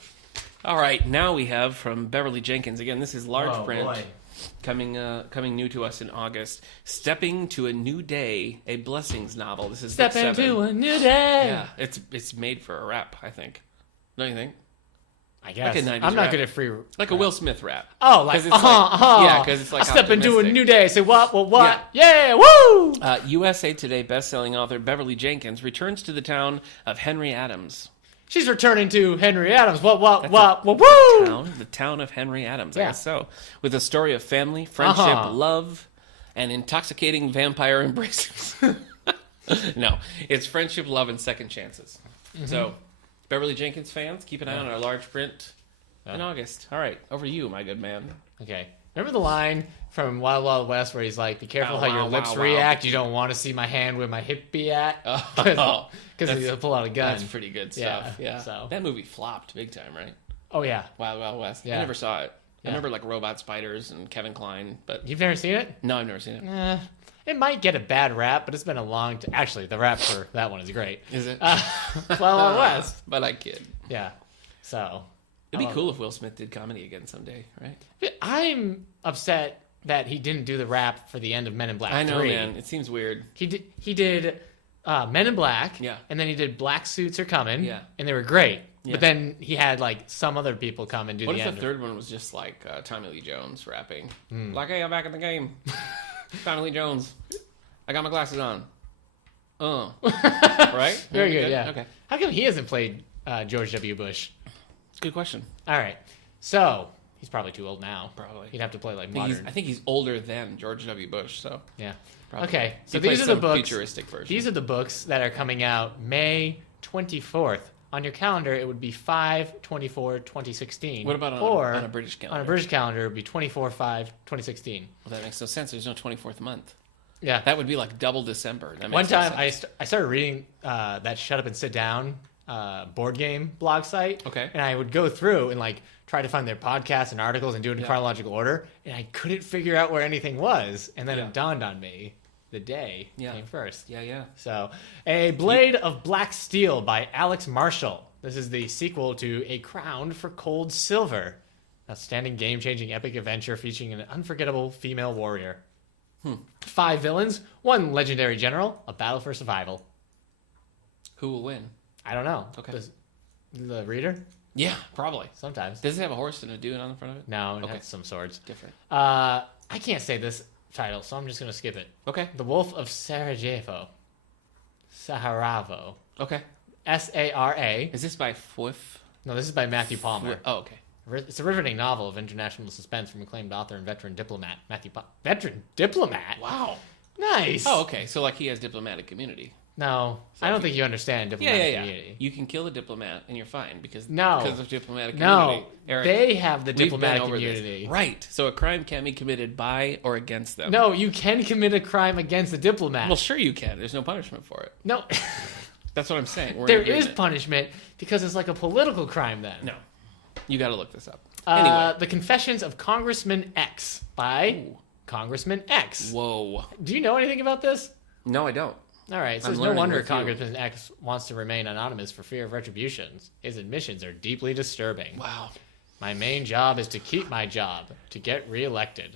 All right, now we have from Beverly Jenkins. Again, this is large print. Boy. Coming new to us in August. Stepping to a New Day, a Blessings novel. This is Step book 7. into a new day. Yeah, it's made for a rap, I think. Don't you think? I guess. Like a 90s I'm not rap. good at free. Like a Will Smith rap. Oh, like, 'Cause it's yeah, because it's like I step into a optimistic. new day. Say what? Yeah, woo! USA Today bestselling author Beverly Jenkins returns to the town of Henry Adams. She's returning to Henry Adams. Woo! The town of Henry Adams, I Yeah. guess so. With a story of family, friendship, love, and intoxicating vampire embraces. No, it's friendship, love, and second chances. Mm-hmm. So, Beverly Jenkins fans, keep an eye on our large print in August. All right, over to you, my good man. Okay. Remember the line from Wild Wild West where he's like, "Be careful Wow, how your wow, lips wow, react. wow. You don't want to see my hand where my hip be at." Oh, Because he'll pull out a gun. That's pretty good stuff. Yeah. so. That movie flopped big time, right? Oh yeah. Wild Wild West. Yeah. I never saw it. Yeah. I remember like Robot Spiders and Kevin Kline, but You've never seen it? no, I've never seen it. It might get a bad rap, but it's been a long time. Actually, the rap for that one is great. Is it? Wild Wild West. But I kid. Yeah. So. It'd be cool if Will Smith did comedy again someday, right? I'm upset that he didn't do the rap for the end of Men in Black 3. I know, man. It seems weird. He did Men in Black. Yeah. And then he did Black Suits Are Coming. Yeah. And they were great. Yeah. But then he had like some other people come and do What the if end. the third one was just like Tommy Lee Jones rapping? Hmm. Like, hey, I'm back in the game. Tommy Lee Jones. I got my glasses on. Right? Very good, yeah. Okay. How come he hasn't played George W. Bush? Good question. All right. So, he's probably too old now. Probably. He'd have to play like I think modern. I think he's older than George W. Bush, so Yeah. probably. Okay. So He these plays are the some books. futuristic version. These are the books that are coming out May 24th. On your calendar, it would be 5/24/2016. What about or on a British calendar? On a British calendar, it would be 24/5/2016. Well, that makes no sense. There's no 24th month. Yeah. That would be like double December. That makes One no time, sense. I started reading that Shut Up and Sit Down board game blog site. Okay. And I would go through and like try to find their podcasts and articles and do it in Yeah. chronological order, and I couldn't figure out where anything was. And then Yeah. it dawned on me, the day came first. Yeah. So, A Blade of Black Steel by Alex Marshall. This is the sequel to A Crown for Cold Silver. Outstanding game-changing epic adventure featuring an unforgettable female warrior. 5 villains, 1 legendary general, a battle for survival. Who will win? I don't know. Okay. Does the reader? Yeah, probably. Sometimes. Does it have a horse and a dude on the front of it? No, it Okay. has some swords. Different. I can't say this title, so I'm just going to skip it. Okay. The Wolf of Sarajevo. Saharavo. Okay. Sara. Is this by Fwif? No, this is by Matthew Palmer. Oh, okay. It's a riveting novel of international suspense from acclaimed author and veteran diplomat Veteran diplomat? Wow. Nice. Oh, okay. So like he has diplomatic immunity. No, I don't think you understand diplomatic immunity. You can kill a diplomat and you're fine because of diplomatic immunity. No, Eric, they have the we've been diplomatic over this. immunity. Right. So a crime can't be committed by or against them. No, you can commit a crime against a diplomat. Well, sure you can. There's no punishment for it. No. That's what I'm saying. There is punishment because it's like a political crime then. No. You got to look this up. Anyway. The Confessions of Congressman X by Congressman X. Whoa. Do you know anything about this? No, I don't. All right, so it's no wonder Congressman X wants to remain anonymous for fear of retributions. His admissions are deeply disturbing. Wow. My main job is to keep my job, to get reelected.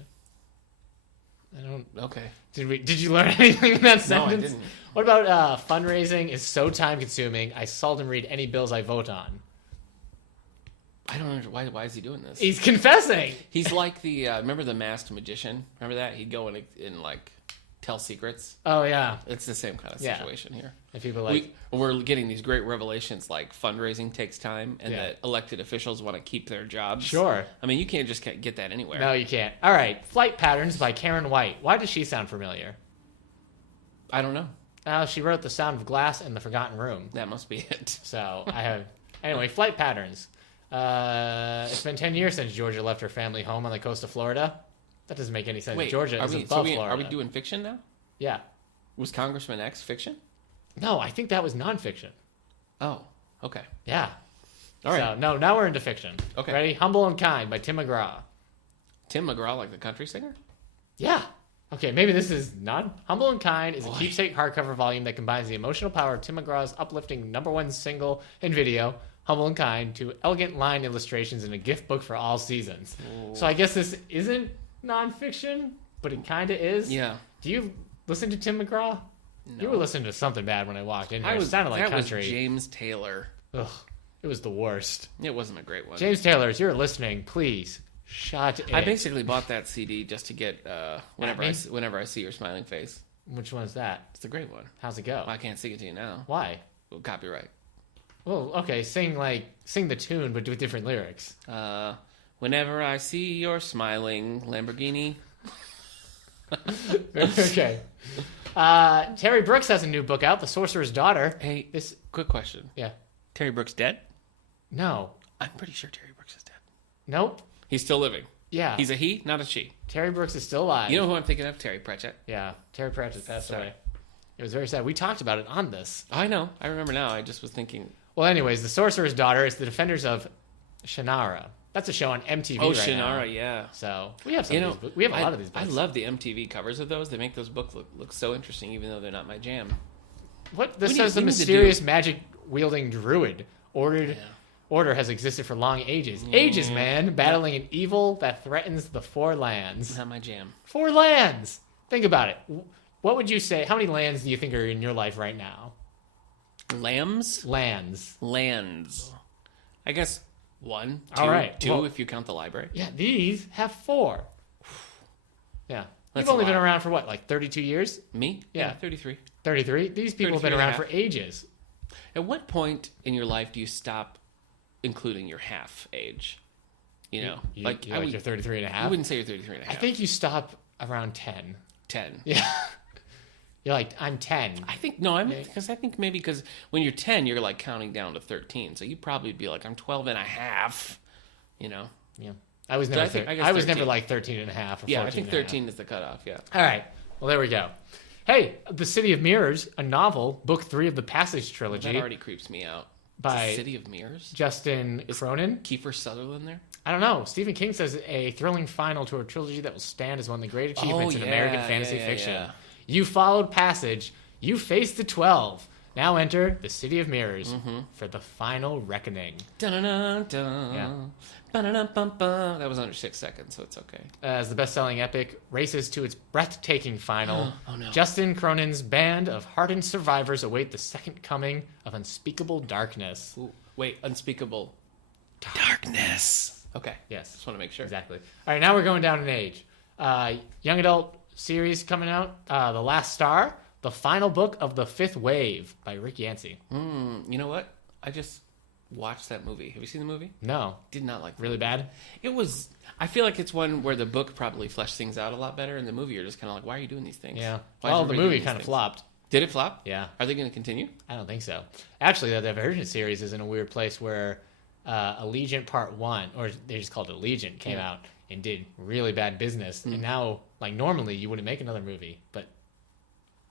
I don't... Okay. Did you learn anything in that sentence? No, I didn't. What about fundraising is so time-consuming, I seldom read any bills I vote on. I don't understand. Why is he doing this? He's confessing. He's like the, remember the Masked Magician? Remember that? He'd go and like, tell secrets. Oh, yeah. It's the same kind of situation here. And people like... We're getting these great revelations like fundraising takes time and that elected officials want to keep their jobs. Sure. I mean, you can't just get that anywhere. No, you can't. All right. Flight Patterns by Karen White. Why does she sound familiar? I don't know. She wrote The Sound of Glass and The Forgotten Room. That must be it. So I have... Anyway, Flight Patterns. It's been 10 years since Georgia left her family home on the coast of Florida. That doesn't make any sense. Wait, Georgia is above Florida. Are we doing fiction now? Yeah. Was Congressman X fiction? No, I think that was nonfiction. Oh, okay. Yeah. All right. So, no, now we're into fiction. Okay. Ready? Humble and Kind by Tim McGraw. Tim McGraw, like the country singer? Yeah. Okay, maybe this is not... Humble and Kind is a keepsake hardcover volume that combines the emotional power of Tim McGraw's uplifting #1 single and video, Humble and Kind, to elegant line illustrations in a gift book for all seasons. Ooh. So I guess this isn't nonfiction, but it kind of is. Yeah. Do you listen to Tim McGraw? No. You were listening to something bad when I walked in here. It sounded like country. Was James Taylor. Ugh, it was the worst. It wasn't a great one. James Taylor, if you're listening, please shut it. I basically bought that CD just to get whenever I see your smiling face. Which one is that? It's a great one. How's it go? Well, I can't sing it to you now. Why? Well, copyright. Well, okay, sing the tune, but do different lyrics. Whenever I see your smiling Lamborghini. Okay. Terry Brooks has a new book out, The Sorcerer's Daughter. Hey, this quick question. Yeah. Terry Brooks dead? No. I'm pretty sure Terry Brooks is dead. Nope. He's still living. Yeah. He's a he, not a she. Terry Brooks is still alive. You know who I'm thinking of? Terry Pratchett. Yeah. Terry Pratchett passed away. It was very sad. We talked about it on this. I know. I remember now. I just was thinking. Well, anyways, The Sorcerer's Daughter is the defenders of Shannara. That's a show on MTV right now. Oh, Shannara, yeah. So we have some of these. We have a lot of these books. I love the MTV covers of those. They make those books look so interesting, even though they're not my jam. What? This says the mysterious magic-wielding druid order has existed for long ages. Ages, man. Battling an evil that threatens the Four Lands. Not my jam. 4 lands. Think about it. What would you say? How many lands do you think are in your life right now? Lambs? Lands. I guess 1, 2, all right. 2 if you count the library. Yeah, these have 4. Yeah. That's You've only been around for what, like 32 years? Me? Yeah. 33. 33? These people have been around for ages. At what point in your life do you stop including your half age? You know? You're 33 and a half? I wouldn't say you're 33 and a half. I think you stop around 10. 10. Yeah. You're like, I'm 10. I think because when you're 10, you're like counting down to 13. So you'd probably be like, I'm 12 and a half, you know? Yeah. I was never like 13 and a half or 14 I think 13 is the cutoff, yeah. All right. Well, there we go. Hey, The City of Mirrors, a novel, book 3 of the Passage trilogy. That already creeps me out. By City of Mirrors? Justin Cronin. Kiefer Sutherland there? I don't know. Stephen King says a thrilling final to a trilogy that will stand as one of the great achievements in American fantasy fiction. Yeah. You followed Passage. You faced the 12. Now enter The City of Mirrors for the final reckoning. Dun-dun-dun-dun. Yeah. That was under 6 seconds, so it's okay. As the best-selling epic races to its breathtaking final, oh, no. Justin Cronin's band of hardened survivors await the second coming of unspeakable darkness. Ooh, wait, unspeakable darkness. Okay. Yes. Just want to make sure. Exactly. All right, now we're going down in age. Young adult series coming out, The Last Star, the final book of The Fifth Wave by Rick Yancey. You know what? I just watch that movie. Have you seen the movie? No. Did not like the Really movie. bad? It was. I feel like it's one where the book probably fleshed things out a lot better. In the movie, you're just kind of like, why are you doing these things? Yeah. Why is Well, the everybody movie doing kind these of things? flopped. Did it flop? Yeah. Are they going to continue? I don't think so. Actually, the Divergent series is in a weird place where Allegiant Part 1, or they just called it Allegiant, came out and did really bad business. And now, like, normally you wouldn't make another movie, but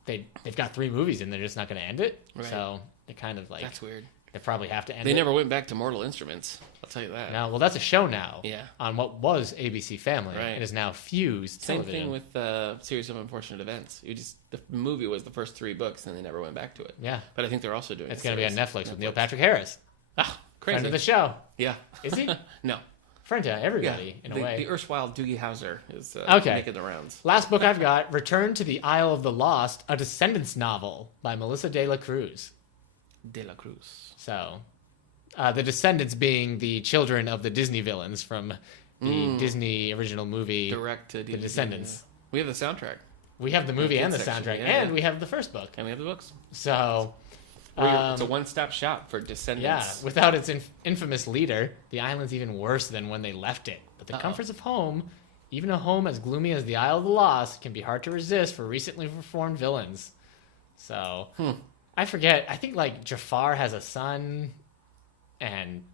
they've got 3 movies and they're just not going to end it. Right. So they're kind of like... That's weird. They probably have to end They it. never went back to Mortal Instruments. I'll tell you that. No, well, that's a show now. Yeah. On what was ABC Family. Right. It is now Fused Same television. thing with Series of Unfortunate Events. The movie was the first 3 books, and they never went back to it. Yeah. But I think they're also doing. It's going to be on Netflix with Neil Patrick Harris. Ah, crazy. Friend of the show. Yeah. Is he? No. Friend to everybody, in a way. The erstwhile Doogie Howser is Okay. making the rounds. Last book I've got, Return to the Isle of the Lost, a Descendants novel by Melissa De La Cruz. De La Cruz. So, the Descendants being the children of the Disney villains from the Disney original movie, Direct to The Descendants. We have the soundtrack. We have the movie and the section, soundtrack, yeah, and yeah. we have the first book. And we have the books. So, It's a one-stop shop for yeah, Descendants. without its infamous leader, the island's even worse than when they left it. But the Uh-oh. comforts of home, even a home as gloomy as the Isle of the Lost, can be hard to resist for recently reformed villains. So, I forget. I think like Jafar has a son, and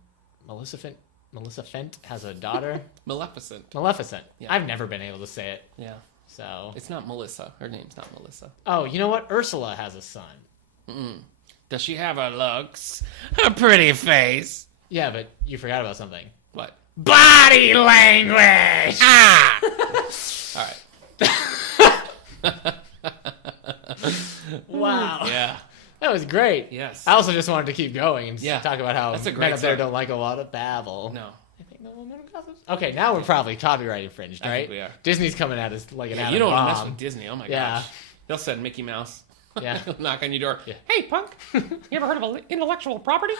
Melissa Fent has a daughter. Maleficent. Maleficent. Yeah. I've never been able to say it. Yeah. So, It's not Melissa. Her name's not Melissa. oh, you know what? Ursula has a son. Does she have a looks? A pretty face. Yeah, but you forgot about something. What? Body language. Ah. All right. Wow. Yeah. That was great. Yes. I also just wanted to keep going and Yeah. talk about how That's a men great up there song. don't like a lot of babble. No. I think the woman who gossips. Okay, now we're probably copyright infringed, I right? think we are. Disney's coming at us like an Yeah, atom you don't want bomb. to mess with Disney. Oh my Yeah. gosh. They'll send Mickey Mouse. Yeah. Knock on your door. Yeah. Hey, punk. You ever heard of intellectual property?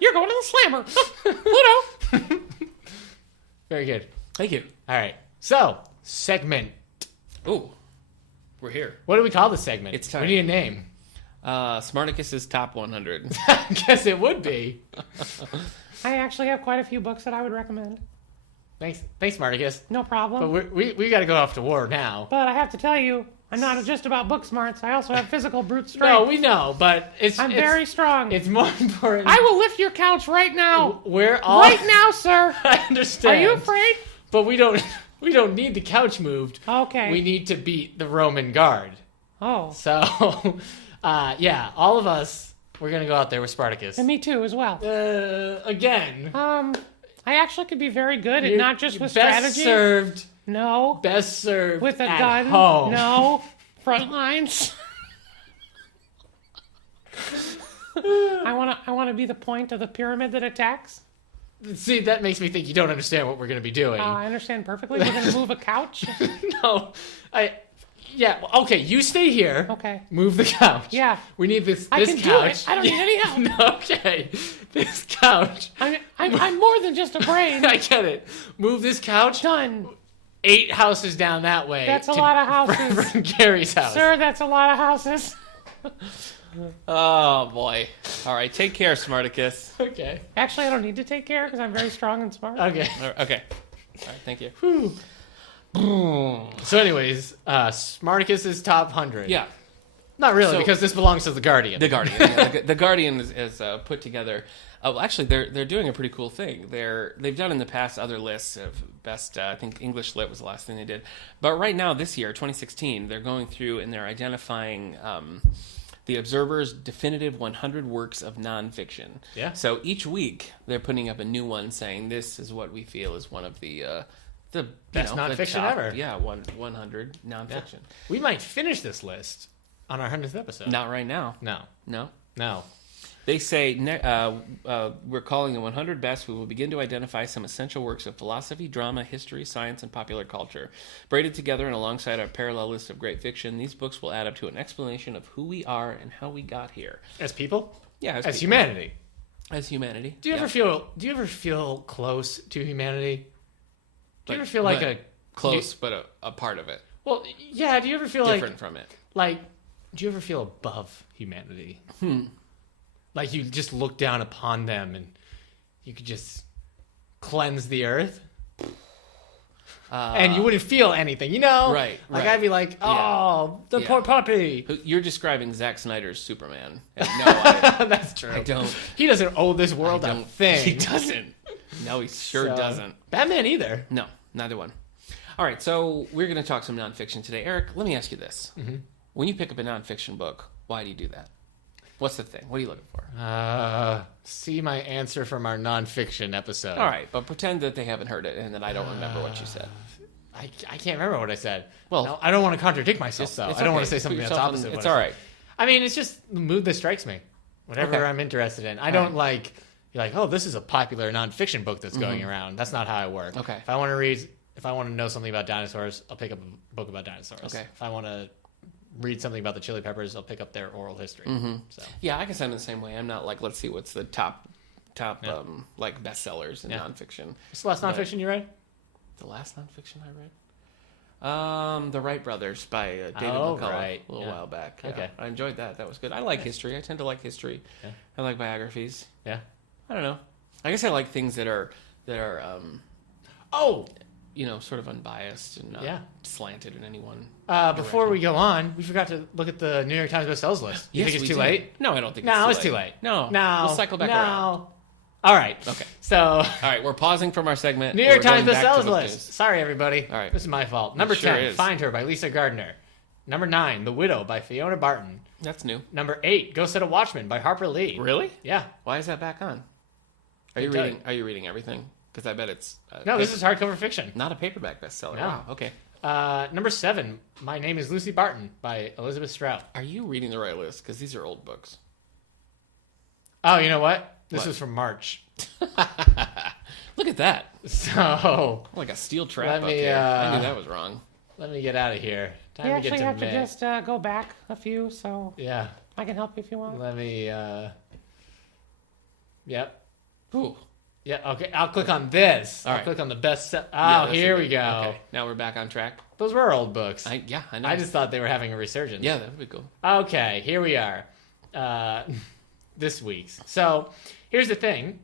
You're going to the slammer. Pluto. Very good. Thank you. All right. So, segment. Ooh. We're here. What do we call this segment? It's time. We need a name. Smarticus's Top 100. I guess it would be. I actually have quite a few books that I would recommend. Thanks, Marticus. No problem. But we got to go off to war now. But I have to tell you, I'm not just about book smarts. I also have physical brute strength. No, we know, but I'm very strong. It's more important. I will lift your couch right now. We're all Right now, sir. I understand. Are you afraid? But we don't need the couch moved. Okay. We need to beat the Roman guard. Oh. So, yeah, all of us, we're gonna go out there with Spartacus. And me too, as well. Again. I actually could be very good at not just with best strategy. No. Best served With a at gun. home. No. Front lines. I wanna be the point of the pyramid that attacks. See, that makes me think you don't understand what we're gonna be doing. I understand perfectly. We're gonna move a couch. No, yeah. Okay, you stay here. Okay. Move the couch. Yeah. We need this. I This can do couch. it. I don't need any help. No, okay, this couch. I'm more than just a brain. I get it. Move this couch. Done. 8 houses down that way. That's a to lot of houses. Reverend Gary's house. Sir, that's a lot of houses. Oh, boy. All right. Take care, Smarticus. Okay. Actually, I don't need to take care because I'm very strong and smart. Okay. Okay. All right. Thank you. So, anyways, Smarticus's top 100. Yeah. Not really, So- because this belongs to the Guardian. The Guardian. Yeah, the Guardian is put together. Well, actually, they're doing a pretty cool thing. They've done in the past other lists of best. I think English Lit was the last thing they did. But right now, this year, 2016, they're going through and they're identifying the Observer's definitive 100 works of nonfiction. Yeah. So each week they're putting up a new one, saying this is what we feel is one of the Best nonfiction top, ever. Yeah, 100 nonfiction. Yeah. We might finish this list on our 100th episode. Not right now. No. No. They say, we're calling the 100 best. We will begin to identify some essential works of philosophy, drama, history, science, and popular culture. Braided together and alongside our parallel list of great fiction, these books will add up to an explanation of who we are and how we got here. As people? Yeah, As people. humanity. As humanity. Do you ever feel close to humanity? Do you ever feel like a close, but a part of it, well, yeah. Do you ever feel different from it? like? Do you ever feel above humanity? like you just look down upon them and you could just cleanse the earth. And you wouldn't feel anything, you know? Right. Like I'd be like, oh, the poor puppy. You're describing Zack Snyder's Superman. And no, That's true. I don't. He doesn't owe this world a thing. He doesn't. No, he sure doesn't. Batman either. No, neither one. All right, so we're going to talk some nonfiction today. Eric, let me ask you this. Mm-hmm. When you pick up a nonfiction book, why do you do that? What's the thing? What are you looking for? See my answer from our nonfiction episode. All right, but pretend that they haven't heard it and that I don't remember what you said. I can't remember what I said. Well, no, I don't want to contradict myself, though. I don't want to say something that's opposite. It's all right. I mean, it's just the mood that strikes me. Whatever I'm interested in. I don't like, you're like, oh, this is a popular nonfiction book that's going around. That's not how I work. Okay. If I want to know something about dinosaurs, I'll pick up a book about dinosaurs. Okay. If I want to read something about the Chili Peppers, I'll pick up their oral history. So Yeah, I guess I'm the same way. I'm not like, let's see what's the top like bestsellers in nonfiction. What's the last nonfiction you read? The last nonfiction I read? The Wright Brothers by David McCullough a little while back. Yeah. Okay. I enjoyed that. That was good. I like history. I tend to like history. Yeah. I like biographies. Yeah. I don't know. I guess I like things that are sort of unbiased and not slanted in any one before we go on, we forgot to look at the New York Times bestsellers list. You think it's too late? No, I don't think it's too late. No. We'll cycle back around. All right. Okay. So. All right, we're pausing from our segment. New York Times bestsellers list. Sorry, everybody. All right. This is my fault. Number 10, Find Her by Lisa Gardner. Number 9, The Widow by Fiona Barton. That's new. Number 8, Go Set a Watchman by Harper Lee. Really? Yeah. Why is that back on? Are you reading everything? Because I bet it's... no, this is hardcover fiction. Not a paperback bestseller. No. Wow, okay. Number 7, My Name is Lucy Barton by Elizabeth Strout. Are you reading the right list? Because these are old books. Oh, you know what? This was from March. Look at that. So... Like a steel trap up here. I knew that was wrong. Let me get out of here. You actually have to just go back a few, so... Yeah. I can help you if you want. Let me... Yep. Ooh. Yeah, okay. I'll click on this. I'll click on the best... here we go. Okay, now we're back on track. Those were old books. I know. I just thought they were having a resurgence. Yeah, that would be cool. Okay, here we are. This week's. So, here's the thing.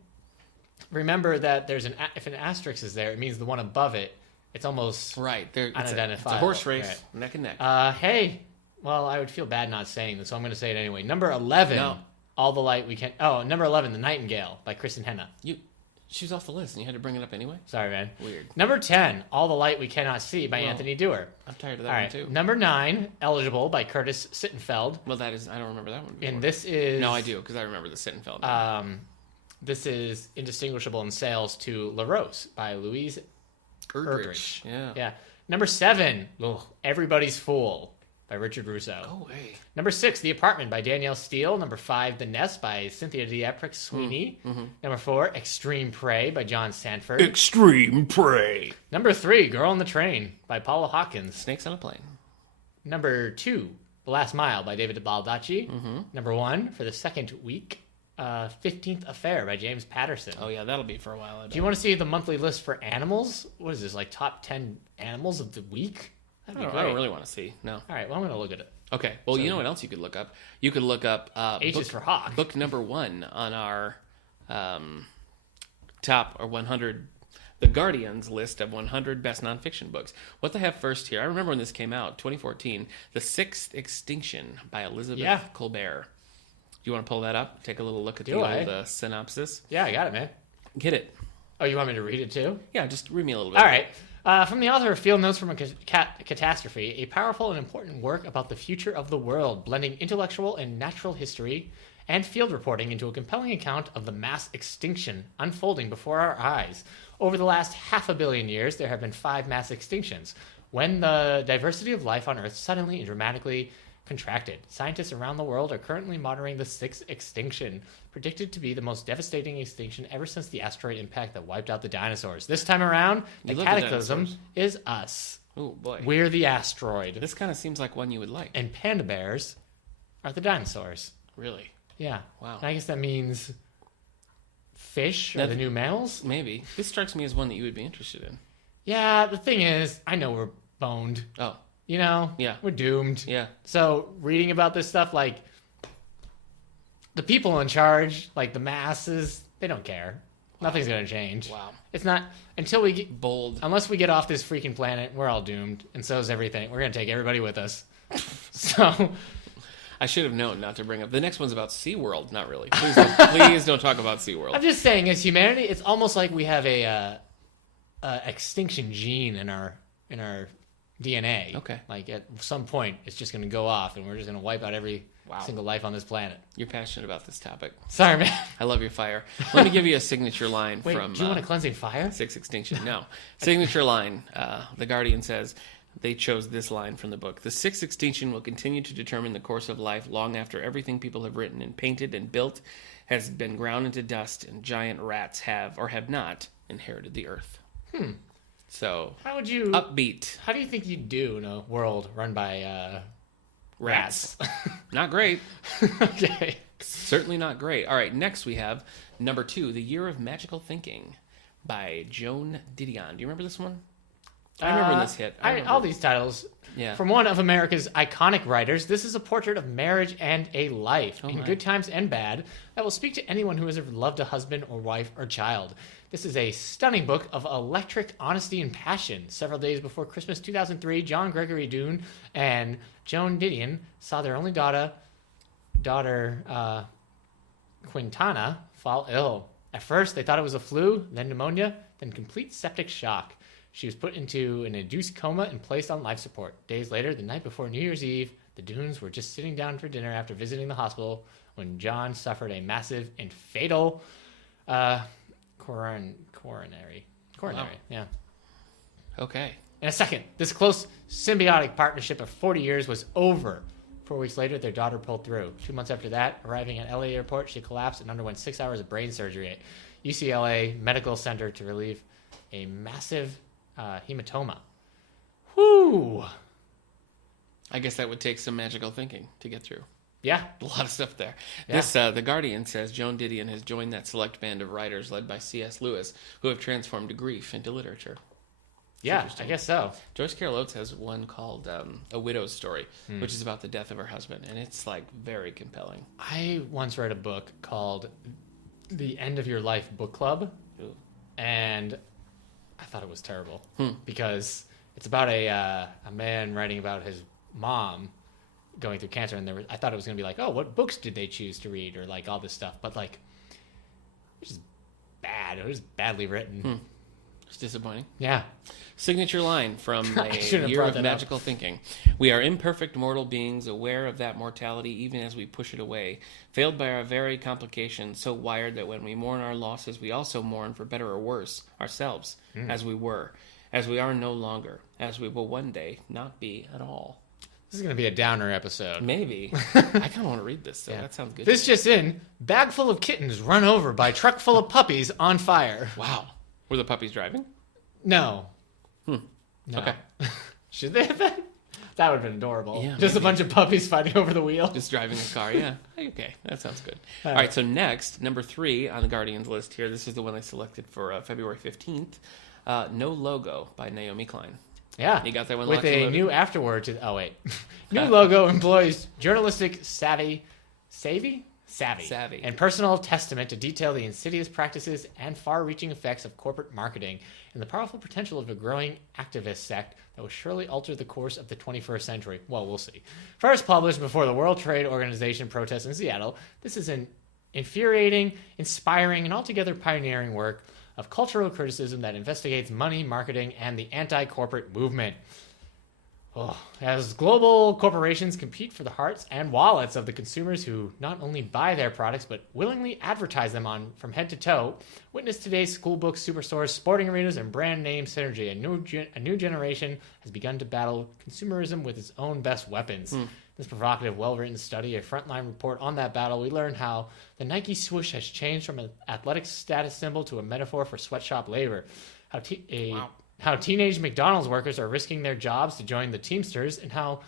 Remember that if an asterisk is there, it means the one above it, it's almost unidentifiable. It's a horse race, neck and neck. Hey, well, I would feel bad not saying this, so I'm going to say it anyway. Number 11, All the Light We Can... Oh, number 11, The Nightingale by Kristen Henna. She was off the list, and you had to bring it up anyway? Sorry, man. Weird. Number 10, All the Light We Cannot See by Anthony Dewar. I'm tired of that one, too. Number 9, Eligible by Curtis Sittenfeld. Well, I don't remember that one before. And this is... No, I do, because I remember the Sittenfeld. This is Indistinguishable in Sales to La Rose by Louise Erdrich. Yeah. Number 7, Everybody's Fool by Richard Russo. Go away. Number 6, The Apartment by Danielle Steele. Number 5, The Nest by Cynthia D'Aprix Sweeney. Number 4, Extreme Prey by John Sanford. Extreme Prey. Number 3, Girl on the Train by Paula Hawkins. Snakes on a Plane. Number 2, The Last Mile by David Baldacci. Number 1, for the second week, 15th Affair by James Patterson. Oh, yeah, that'll be for a while. Do you want to see the monthly list for animals? What is this, like top 10 animals of the week? I don't really want to see. No. All right, well, I'm going to look at it. Okay. Well, you know what else you could look up? You could look up H is for Hawk. Book number 1 on our top or 100, the Guardian's list of 100 best nonfiction books. What they have first here, I remember when this came out, 2014, The Sixth Extinction by Elizabeth Colbert. Do you want to pull that up? Take a little look at the old synopsis. Yeah, I got it, man. Get it. Oh, you want me to read it too? Yeah, just read me a little bit. All right. From the author of Field Notes from a Catastrophe, a powerful and important work about the future of the world, blending intellectual and natural history and field reporting into a compelling account of the mass extinction unfolding before our eyes. Over the last 500 million years, there have been 5 mass extinctions, when the diversity of life on Earth suddenly and dramatically contracted. Scientists around the world are currently monitoring the 6th extinction, predicted to be the most devastating extinction ever since the asteroid impact that wiped out the dinosaurs. This time around, the cataclysm is us. Oh, boy. We're the asteroid. This kind of seems like one you would like. And panda bears are the dinosaurs. Really? Yeah. Wow. And I guess that means fish are the new mammals? Maybe. This strikes me as one that you would be interested in. Yeah, the thing is, I know we're boned. Oh. You know? Yeah. We're doomed. Yeah. So reading about this stuff, like, the people in charge, like the masses, they don't care. Nothing's going to change. Wow. It's not until we get Bold. unless we get off this freaking planet, we're all doomed, and so is everything. We're going to take everybody with us. So I should have known not to bring up. The next one's about SeaWorld. Not really. Please don't talk about SeaWorld. I'm just saying, as humanity, it's almost like we have a extinction gene in our DNA. Okay. Like at some point, it's just going to go off, and we're just going to wipe out every single life on this planet. You're passionate about this topic. Sorry, man. I love your fire. Let me give you a signature line Wait, from do you want a cleansing fire? Six Extinction. No. Signature line. The Guardian says they chose this line from the book. The sixth extinction will continue to determine the course of life long after everything people have written and painted and built has been ground into dust and giant rats have or have not inherited the earth. So How would you upbeat. How do you think you'd do in a world run by rats? Not great. Okay. Certainly not great. All right, next we have number 2, The Year of Magical Thinking by Joan Didion. Do you remember this one? I remember when this hit. All these titles. Yeah. From one of America's iconic writers, this is a portrait of marriage and a life, in my. good times and bad, that will speak to anyone who has ever loved a husband or wife or child. This is a stunning book of electric honesty and passion. Several days before Christmas 2003, John Gregory Dunne and Joan Didion saw their only daughter Quintana fall ill. At first, they thought it was a flu, then pneumonia, then complete septic shock. She was put into an induced coma and placed on life support. Days later, the night before New Year's Eve, the Dunnes were just sitting down for dinner after visiting the hospital when John suffered a massive and fatal coronary. Wow. Yeah. Okay. In a second, this close symbiotic partnership of 40 years was over. 4 weeks later, their daughter pulled through. 2 months after that, arriving at LA airport, she collapsed and underwent 6 hours of brain surgery at UCLA Medical Center to relieve a massive hematoma. Whoo! I guess that would take some magical thinking to get through. Yeah. A lot of stuff there. Yeah. This, The Guardian says, Joan Didion has joined that select band of writers led by C.S. Lewis, who have transformed grief into literature. Yeah, I guess so. Joyce Carol Oates has one called A Widow's Story, which is about the death of her husband, and it's like very compelling. I once read a book called The End of Your Life Book Club, Ooh. and I thought it was terrible because it's about a man writing about his mom going through cancer, and I thought it was going to be like, oh, what books did they choose to read, or like all this stuff, but like it was just bad. It was badly written. It's disappointing. Yeah. Signature line from I A shouldn't have Year brought of that Magical Thinking. We are imperfect mortal beings, aware of that mortality even as we push it away, failed by our very complications, so wired that when we mourn our losses, we also mourn, for better or worse, ourselves, as we were, as we are no longer, as we will one day not be at all. This is going to be a downer episode. Maybe. I kind of want to read this, so that sounds good. This just in, bag full of kittens run over by truck full of puppies on fire. Wow. Were the puppies driving? No. No. Okay. Should they have been? That would have been adorable. Yeah, Just maybe. a bunch of puppies fighting over the wheel. Just driving a car, yeah. Okay, that sounds good. All right, so next, number 3 on the Guardian's list here. This is the one they selected for February 15th. No Logo by Naomi Klein. Yeah. You got that one with locked and a loaded? new afterword to. Oh wait, new logo employs journalistic savvy, and personal testament to detail the insidious practices and far-reaching effects of corporate marketing and the powerful potential of a growing activist sect that will surely alter the course of the 21st century. Well, we'll see. First published before the World Trade Organization protests in Seattle, this is an infuriating, inspiring, and altogether pioneering work of cultural criticism that investigates money, marketing, and the anti-corporate movement. As global corporations compete for the hearts and wallets of the consumers who not only buy their products but willingly advertise them on from head to toe, witness today's school books, superstores, sporting arenas, and brand name synergy. A new generation has begun to battle consumerism with its own best weapons. This provocative, well-written study, a frontline report on that battle, we learn how the Nike swoosh has changed from an athletic status symbol to a metaphor for sweatshop labor. How teenage McDonald's workers are risking their jobs to join the Teamsters, and how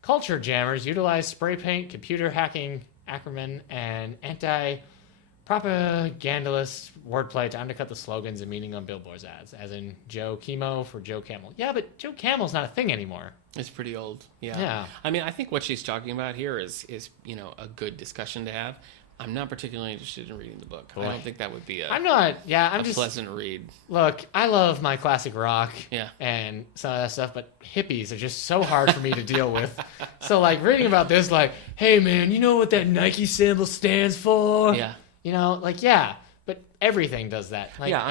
culture jammers utilize spray paint, computer hacking, acronym, and anti-propagandalist wordplay to undercut the slogans and meaning on billboards ads, as in Joe Chemo for Joe Camel. Yeah, but Joe Camel's not a thing anymore. It's pretty old. Yeah. Yeah. I mean, I think what she's talking about here is a good discussion to have. I'm not particularly interested in reading the book. I don't think that would be I'm not. Yeah, I'm a just pleasant read. Look, I love my classic rock. Yeah. And some of that stuff, but hippies are just so hard for me to deal with. So like reading about this, like, hey man, you know what that Nike symbol stands for? Yeah. You know, like yeah, but everything does that. Like Yeah,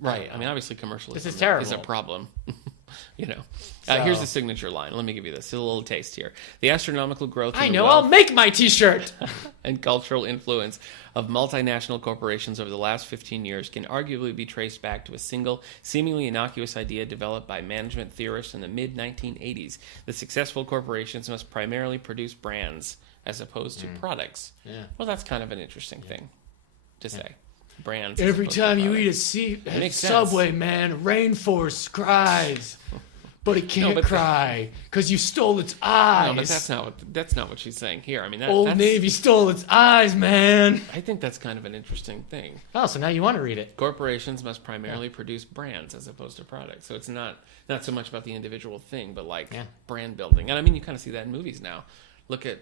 right. I mean, obviously, commercialism This is terrible. is a problem. You know, So- here's the signature line. Let me give you this. A little taste here. The astronomical growth. I in the know. wealth I'll make my T-shirt. and cultural influence of multinational corporations over the last 15 years can arguably be traced back to a single, seemingly innocuous idea developed by management theorists in the mid-1980s. The successful corporations must primarily produce brands as opposed to products. Yeah. Well, that's kind of an interesting thing to say. Brands. as Every opposed to time you products. eat a makes Subway, man, a rainforest cries, but it can't but- cry because you stole its eyes. No, but that's not what she's saying here. I mean, Old that's, Navy stole its eyes, man. I think that's kind of an interesting thing. Oh, so now you want to read it? Corporations must primarily produce brands as opposed to products. So it's not so much about the individual thing, but like brand building. And I mean, you kind of see that in movies now. Look at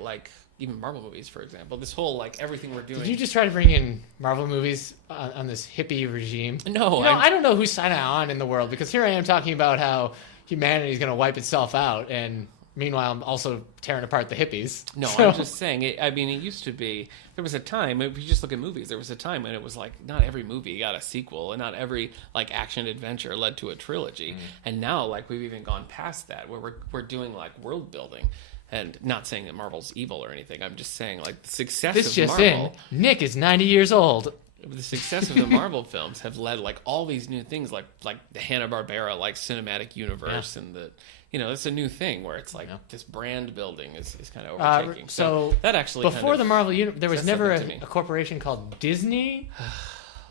like even Marvel movies, for example. This whole like everything we're doing. Did you just try to bring in Marvel movies on this hippie regime? No, I don't know who's signing on in the world because here I am talking about how humanity is going to wipe itself out, and meanwhile I'm also tearing apart the hippies. No, So- I'm just saying. It used to be. There was a time. If you just look at movies, there was a time when it was like not every movie got a sequel, and not every like action adventure led to a trilogy. And now, like we've even gone past that, where we're doing like world building. And not saying that Marvel's evil or anything. I'm just saying like the success This of just Marvel. Nick is 90 years old. The success of the Marvel films have led like all these new things, like the Hanna-Barbera like cinematic universe, and the it's a new thing where it's like this brand building is kind of overtaking. So that actually before the Marvel universe, there was says never something to me. a corporation called Disney.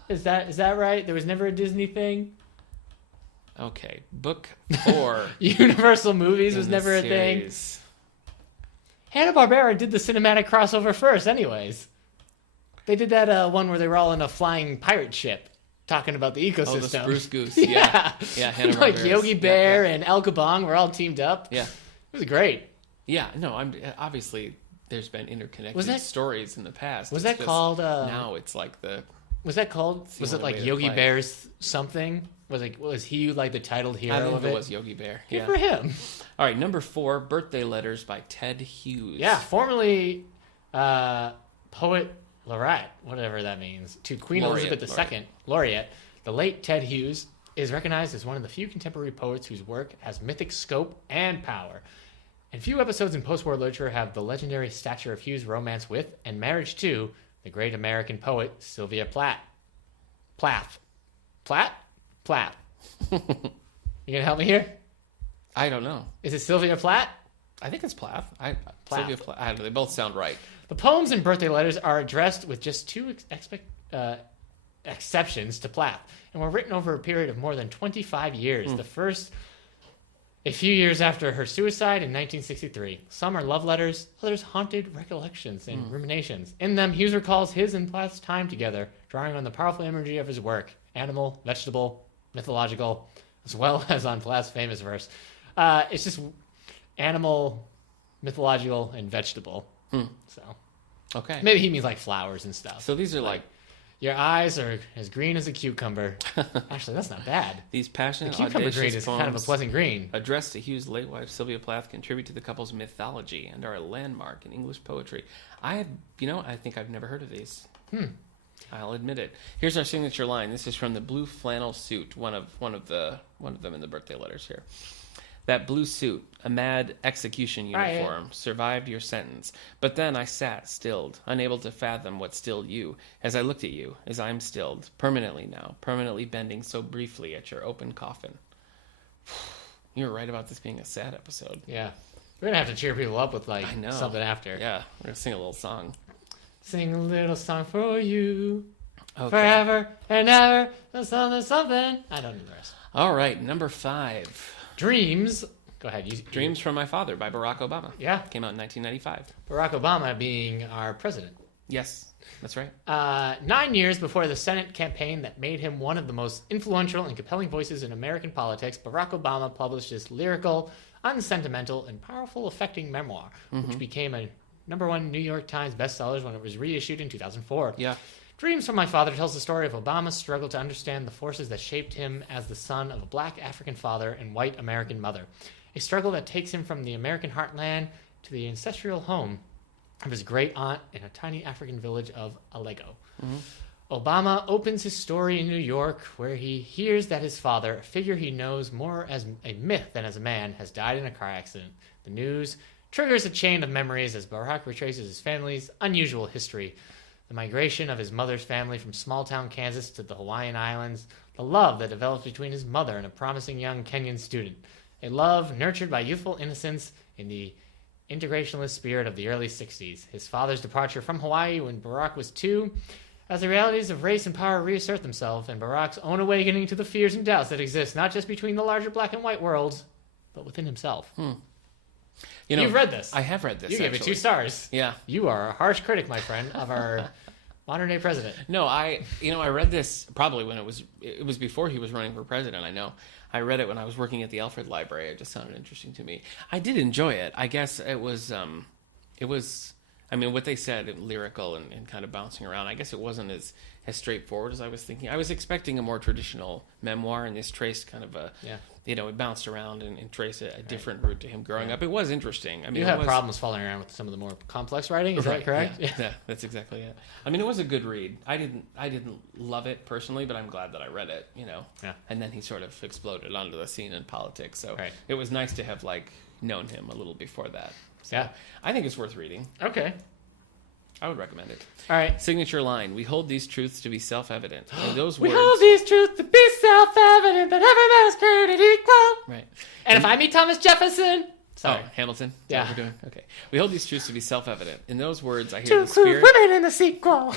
Is that right? There was never a Disney thing. Okay, book 4 Universal Movies was in the never a thing. series. Hanna-Barbera did the cinematic crossover first, anyways. They did that one where they were all in a flying pirate ship talking about the ecosystem. Oh, the Spruce Goose. Yeah. Yeah, Hanna-Barbera's. Like Yogi Bear Yeah, and Al Kabong were all teamed up. yeah. It was great. Yeah, no, I'm obviously there's been interconnected Was that- stories in the past. Was It's that just called? Now it's like the Was that called? the Was it only like way to Yogi play. Bear's something? Was he like the titled hero I think of it it? was Yogi Bear. Good Yeah. for him. All right, number 4, Birthday Letters by Ted Hughes. Yeah, formerly poet laureate, whatever that means, to Queen Laureate, Elizabeth II, laureate. The late Ted Hughes is recognized as one of the few contemporary poets whose work has mythic scope and power. And few episodes in post-war literature have the legendary stature of Hughes' romance with and marriage to the great American poet Sylvia Plath. Plath. You gonna help me here? I don't know. Is it Sylvia Plath? I think it's Plath. Plath. Sylvia Plath. I don't know. They both sound right. The poems and birthday letters are addressed with just two exceptions to Plath, and were written over a period of more than 25 years. The first, a few years after her suicide in 1963. Some are love letters, others haunted recollections and ruminations. In them, Hughes recalls his and Plath's time together, drawing on the powerful imagery of his work, animal, vegetable, mythological, as well as on Plath's famous verse. It's just animal, mythological, and vegetable. So Okay. maybe he means like flowers and stuff. So these are like Your eyes are as green as a cucumber. Actually, that's not bad. these passionate, Cucumber green audacious is poems kind of a pleasant green. addressed to Hughes' late wife Sylvia Plath contribute to the couple's mythology and are a landmark in English poetry. I think I've never heard of these. I'll admit it. Here's our signature line. This is from the Blue Flannel Suit, one of them in the birthday letters here. That blue suit, a mad execution uniform, survived your sentence. But then I sat, stilled, unable to fathom what stilled you, as I looked at you, as I'm stilled, permanently now, permanently bending so briefly at your open coffin. You're right about this being a sad episode. Yeah. We're going to have to cheer people up with like I know. something after. Yeah, we're going to sing a little song. Sing a little song for you. Okay. Forever and ever. Something. I don't know the rest. All right, number 5. Dreams. Go ahead. Dreams from My Father by Barack Obama. Yeah. Came out in 1995. Barack Obama being our president. Yes, that's right. 9 years before the Senate campaign that made him one of the most influential and compelling voices in American politics, Barack Obama published his lyrical, unsentimental, and powerful, affecting memoir, which became a #1 New York Times bestsellers when it was reissued in 2004. Yeah. Dreams from My Father tells the story of Obama's struggle to understand the forces that shaped him as the son of a black African father and white American mother. A struggle that takes him from the American heartland to the ancestral home of his great aunt in a tiny African village of Alego. Obama opens his story in New York, where he hears that his father, a figure he knows more as a myth than as a man, has died in a car accident. The news triggers a chain of memories as Barack retraces his family's unusual history. The migration of his mother's family from small-town Kansas to the Hawaiian Islands, the love that develops between his mother and a promising young Kenyan student, a love nurtured by youthful innocence in the integrationalist spirit of the early 60s, his father's departure from Hawaii when Barack was 2, as the realities of race and power reassert themselves, and Barack's own awakening to the fears and doubts that exist not just between the larger black and white worlds, but within himself. You've read this. I have read this. You gave it 2 stars. Yeah. You are a harsh critic, my friend, of our modern day president. No, I read this probably when it was before he was running for president. I know. I read it when I was working at the Alfred Library. It just sounded interesting to me. I did enjoy it. I guess it was I mean, what they said, lyrical and kind of bouncing around. I guess it wasn't as straightforward as I was thinking. I was expecting a more traditional memoir, and this traced kind of it bounced around and traced a different route to him growing up. It was interesting. I mean, you have problems following around with some of the more complex writing. Is that correct? Yeah, that's exactly it. I mean, it was a good read. I didn't love it personally, but I'm glad that I read it. Yeah. And then he sort of exploded onto the scene in politics. So it was nice to have known him a little before that. So I think it's worth reading. Okay. I would recommend it. All right. Signature line: "We hold these truths to be self-evident." In those we words, hold these truths to be self-evident that every man is created equal. Right. And if I meet Thomas Jefferson, sorry, Hamilton. Is yeah, that what we're doing. Okay. We hold these truths to be self-evident. In those words, I hear to the spirit women in the sequel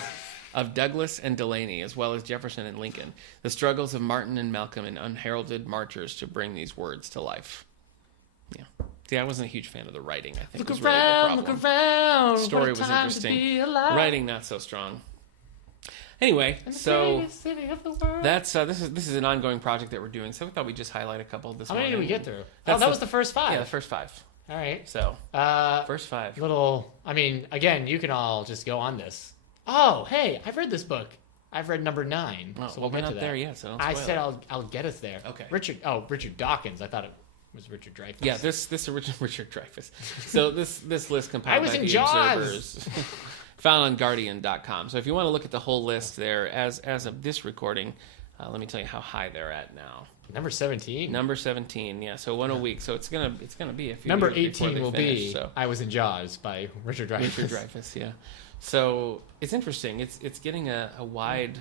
of Douglas and Delaney, as well as Jefferson and Lincoln, the struggles of Martin and Malcolm, and unheralded marchers to bring these words to life. Yeah. See, I wasn't a huge fan of the writing. I think was really the problem. Look around. The story was interesting. Writing not so strong. Anyway, so that's this is an ongoing project that we're doing. So we thought we'd just highlight a couple this morning. How many did we get through? That was the first 5. Yeah, the first 5. All right. So first 5. Again, you can all just go on this. Oh, hey, I've read this book. I've read number 9. Oh, so we'll we're get not to that. there yet. So don't I spoil said it. I'll get us there. Okay. Richard Dawkins. I thought it was Richard Dreyfuss. Yeah, this original Richard Dreyfuss. So this list compiled by the Jaws. Observers, found on Guardian.com. So if you want to look at the whole list there, as of this recording, let me tell you how high they're at now. Number 17. Number 17, yeah. So one a week. So it's gonna be a few. Number years before 18 they will finish, be so. I Was in Jaws by Richard Dreyfuss. Richard Dreyfuss, yeah. So it's interesting. It's getting a wide.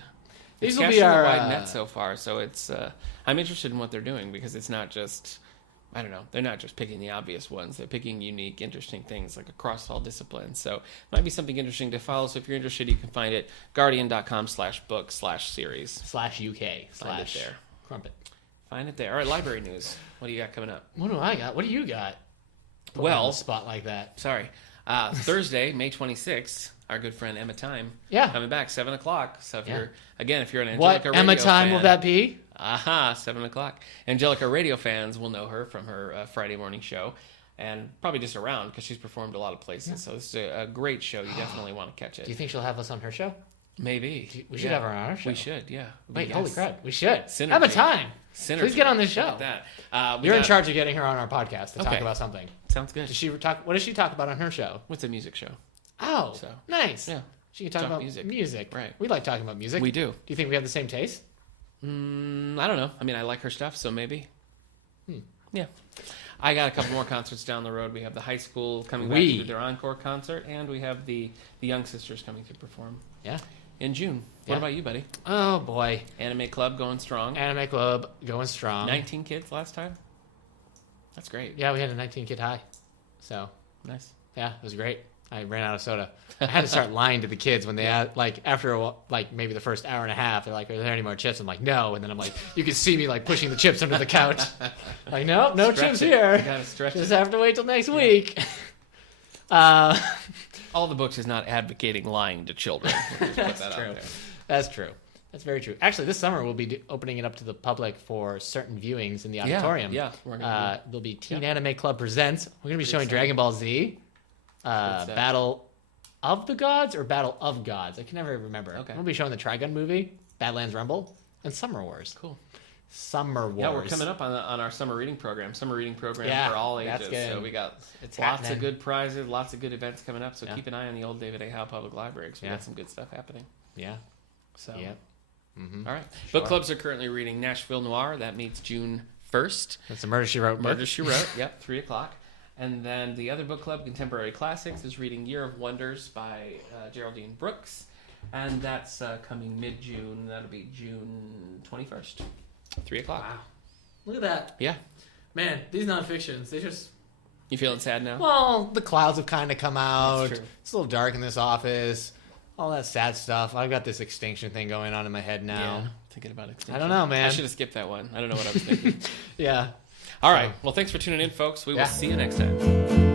These It's will be casting our a wide net so far. So it's I'm interested in what they're doing because it's not just. I don't know. They're not just picking the obvious ones. They're picking unique, interesting things like across all disciplines. So it might be something interesting to follow. So if you're interested, you can find it guardian.com/book/series. /UK. Find it there. Crumpet. Find it there. All right, library news. What do you got coming up? What do I got? What do you got? Put me on the spot like that. Sorry. Thursday, May 26th, our good friend Emma Time. Yeah. Coming back, 7 o'clock. So if you're an Angelica What Radio Emma Time fan, will that be? 7 o'clock. Angelica Radio fans will know her from her Friday morning show and probably just around because she's performed a lot of places. Yeah. So this is a great show. You definitely want to catch it. Do you think she'll have us on her show? Maybe. We should have her on our show. We should, yeah. Wait, holy crap. We should. Synergy. Emma Time. Synergy. Please get on this show. Look at that. You're in charge of getting her on our podcast to talk about something. Sounds good. What does she talk about on her show? What's a music show? Oh, nice. Yeah. She can talk about music. Right. We like talking about music. We do. Do you think we have the same taste? I don't know. I mean, I like her stuff, so maybe. Yeah. I got a couple more concerts down the road. We have the high school coming back to do their encore concert, and we have the Young Sisters coming to perform. Yeah. In June. What about you, buddy? Oh, boy. Anime Club going strong. 19 kids last time? That's great. Yeah, we had a 19-kid high. So. Nice. Yeah, it was great. I ran out of soda. I had to start lying to the kids when they had, after a while, maybe the first hour and a half, they're like, "Are there any more chips?" I'm like, "No," and then I'm like, you can see me pushing the chips under the couch. Like, no chips here. You gotta stretch Just have to wait till next week. All the books is not advocating lying to children. That's true. That's true. That's very true. Actually, this summer we'll be opening it up to the public for certain viewings in the auditorium. Yeah. There'll be Teen Anime Club Presents. We're going to be showing Dragon Ball Z. Battle of the Gods or Battle of Gods. I can never remember. Okay. We'll be showing the Trigun movie, Badlands Rumble, and Summer Wars. Cool. Summer Wars. Yeah, we're coming up on our summer reading program. Summer reading program for all ages. So we got lots of good prizes, lots of good events coming up. So keep an eye on the old David A. Howe Public Library because we got some good stuff happening. Yeah. So. Yep. Mm-hmm. All right. Sure. Book clubs are currently reading Nashville Noir. That meets June 1st. That's a Murder, She Wrote. Murder, She Wrote. Yep, 3:00. And then the other book club, Contemporary Classics, is reading Year of Wonders by Geraldine Brooks. And that's coming mid-June. That'll be June 21st. 3:00. Wow. Look at that. Yeah. Man, these nonfictions, they just... You feeling sad now? Well, the clouds have kind of come out. That's true. It's a little dark in this office. All that sad stuff. I've got this extinction thing going on in my head now. Yeah, thinking about extinction. I don't know, man. I should have skipped that one. I don't know what I was thinking. Yeah. All right. Well, thanks for tuning in, folks. We will see you next time.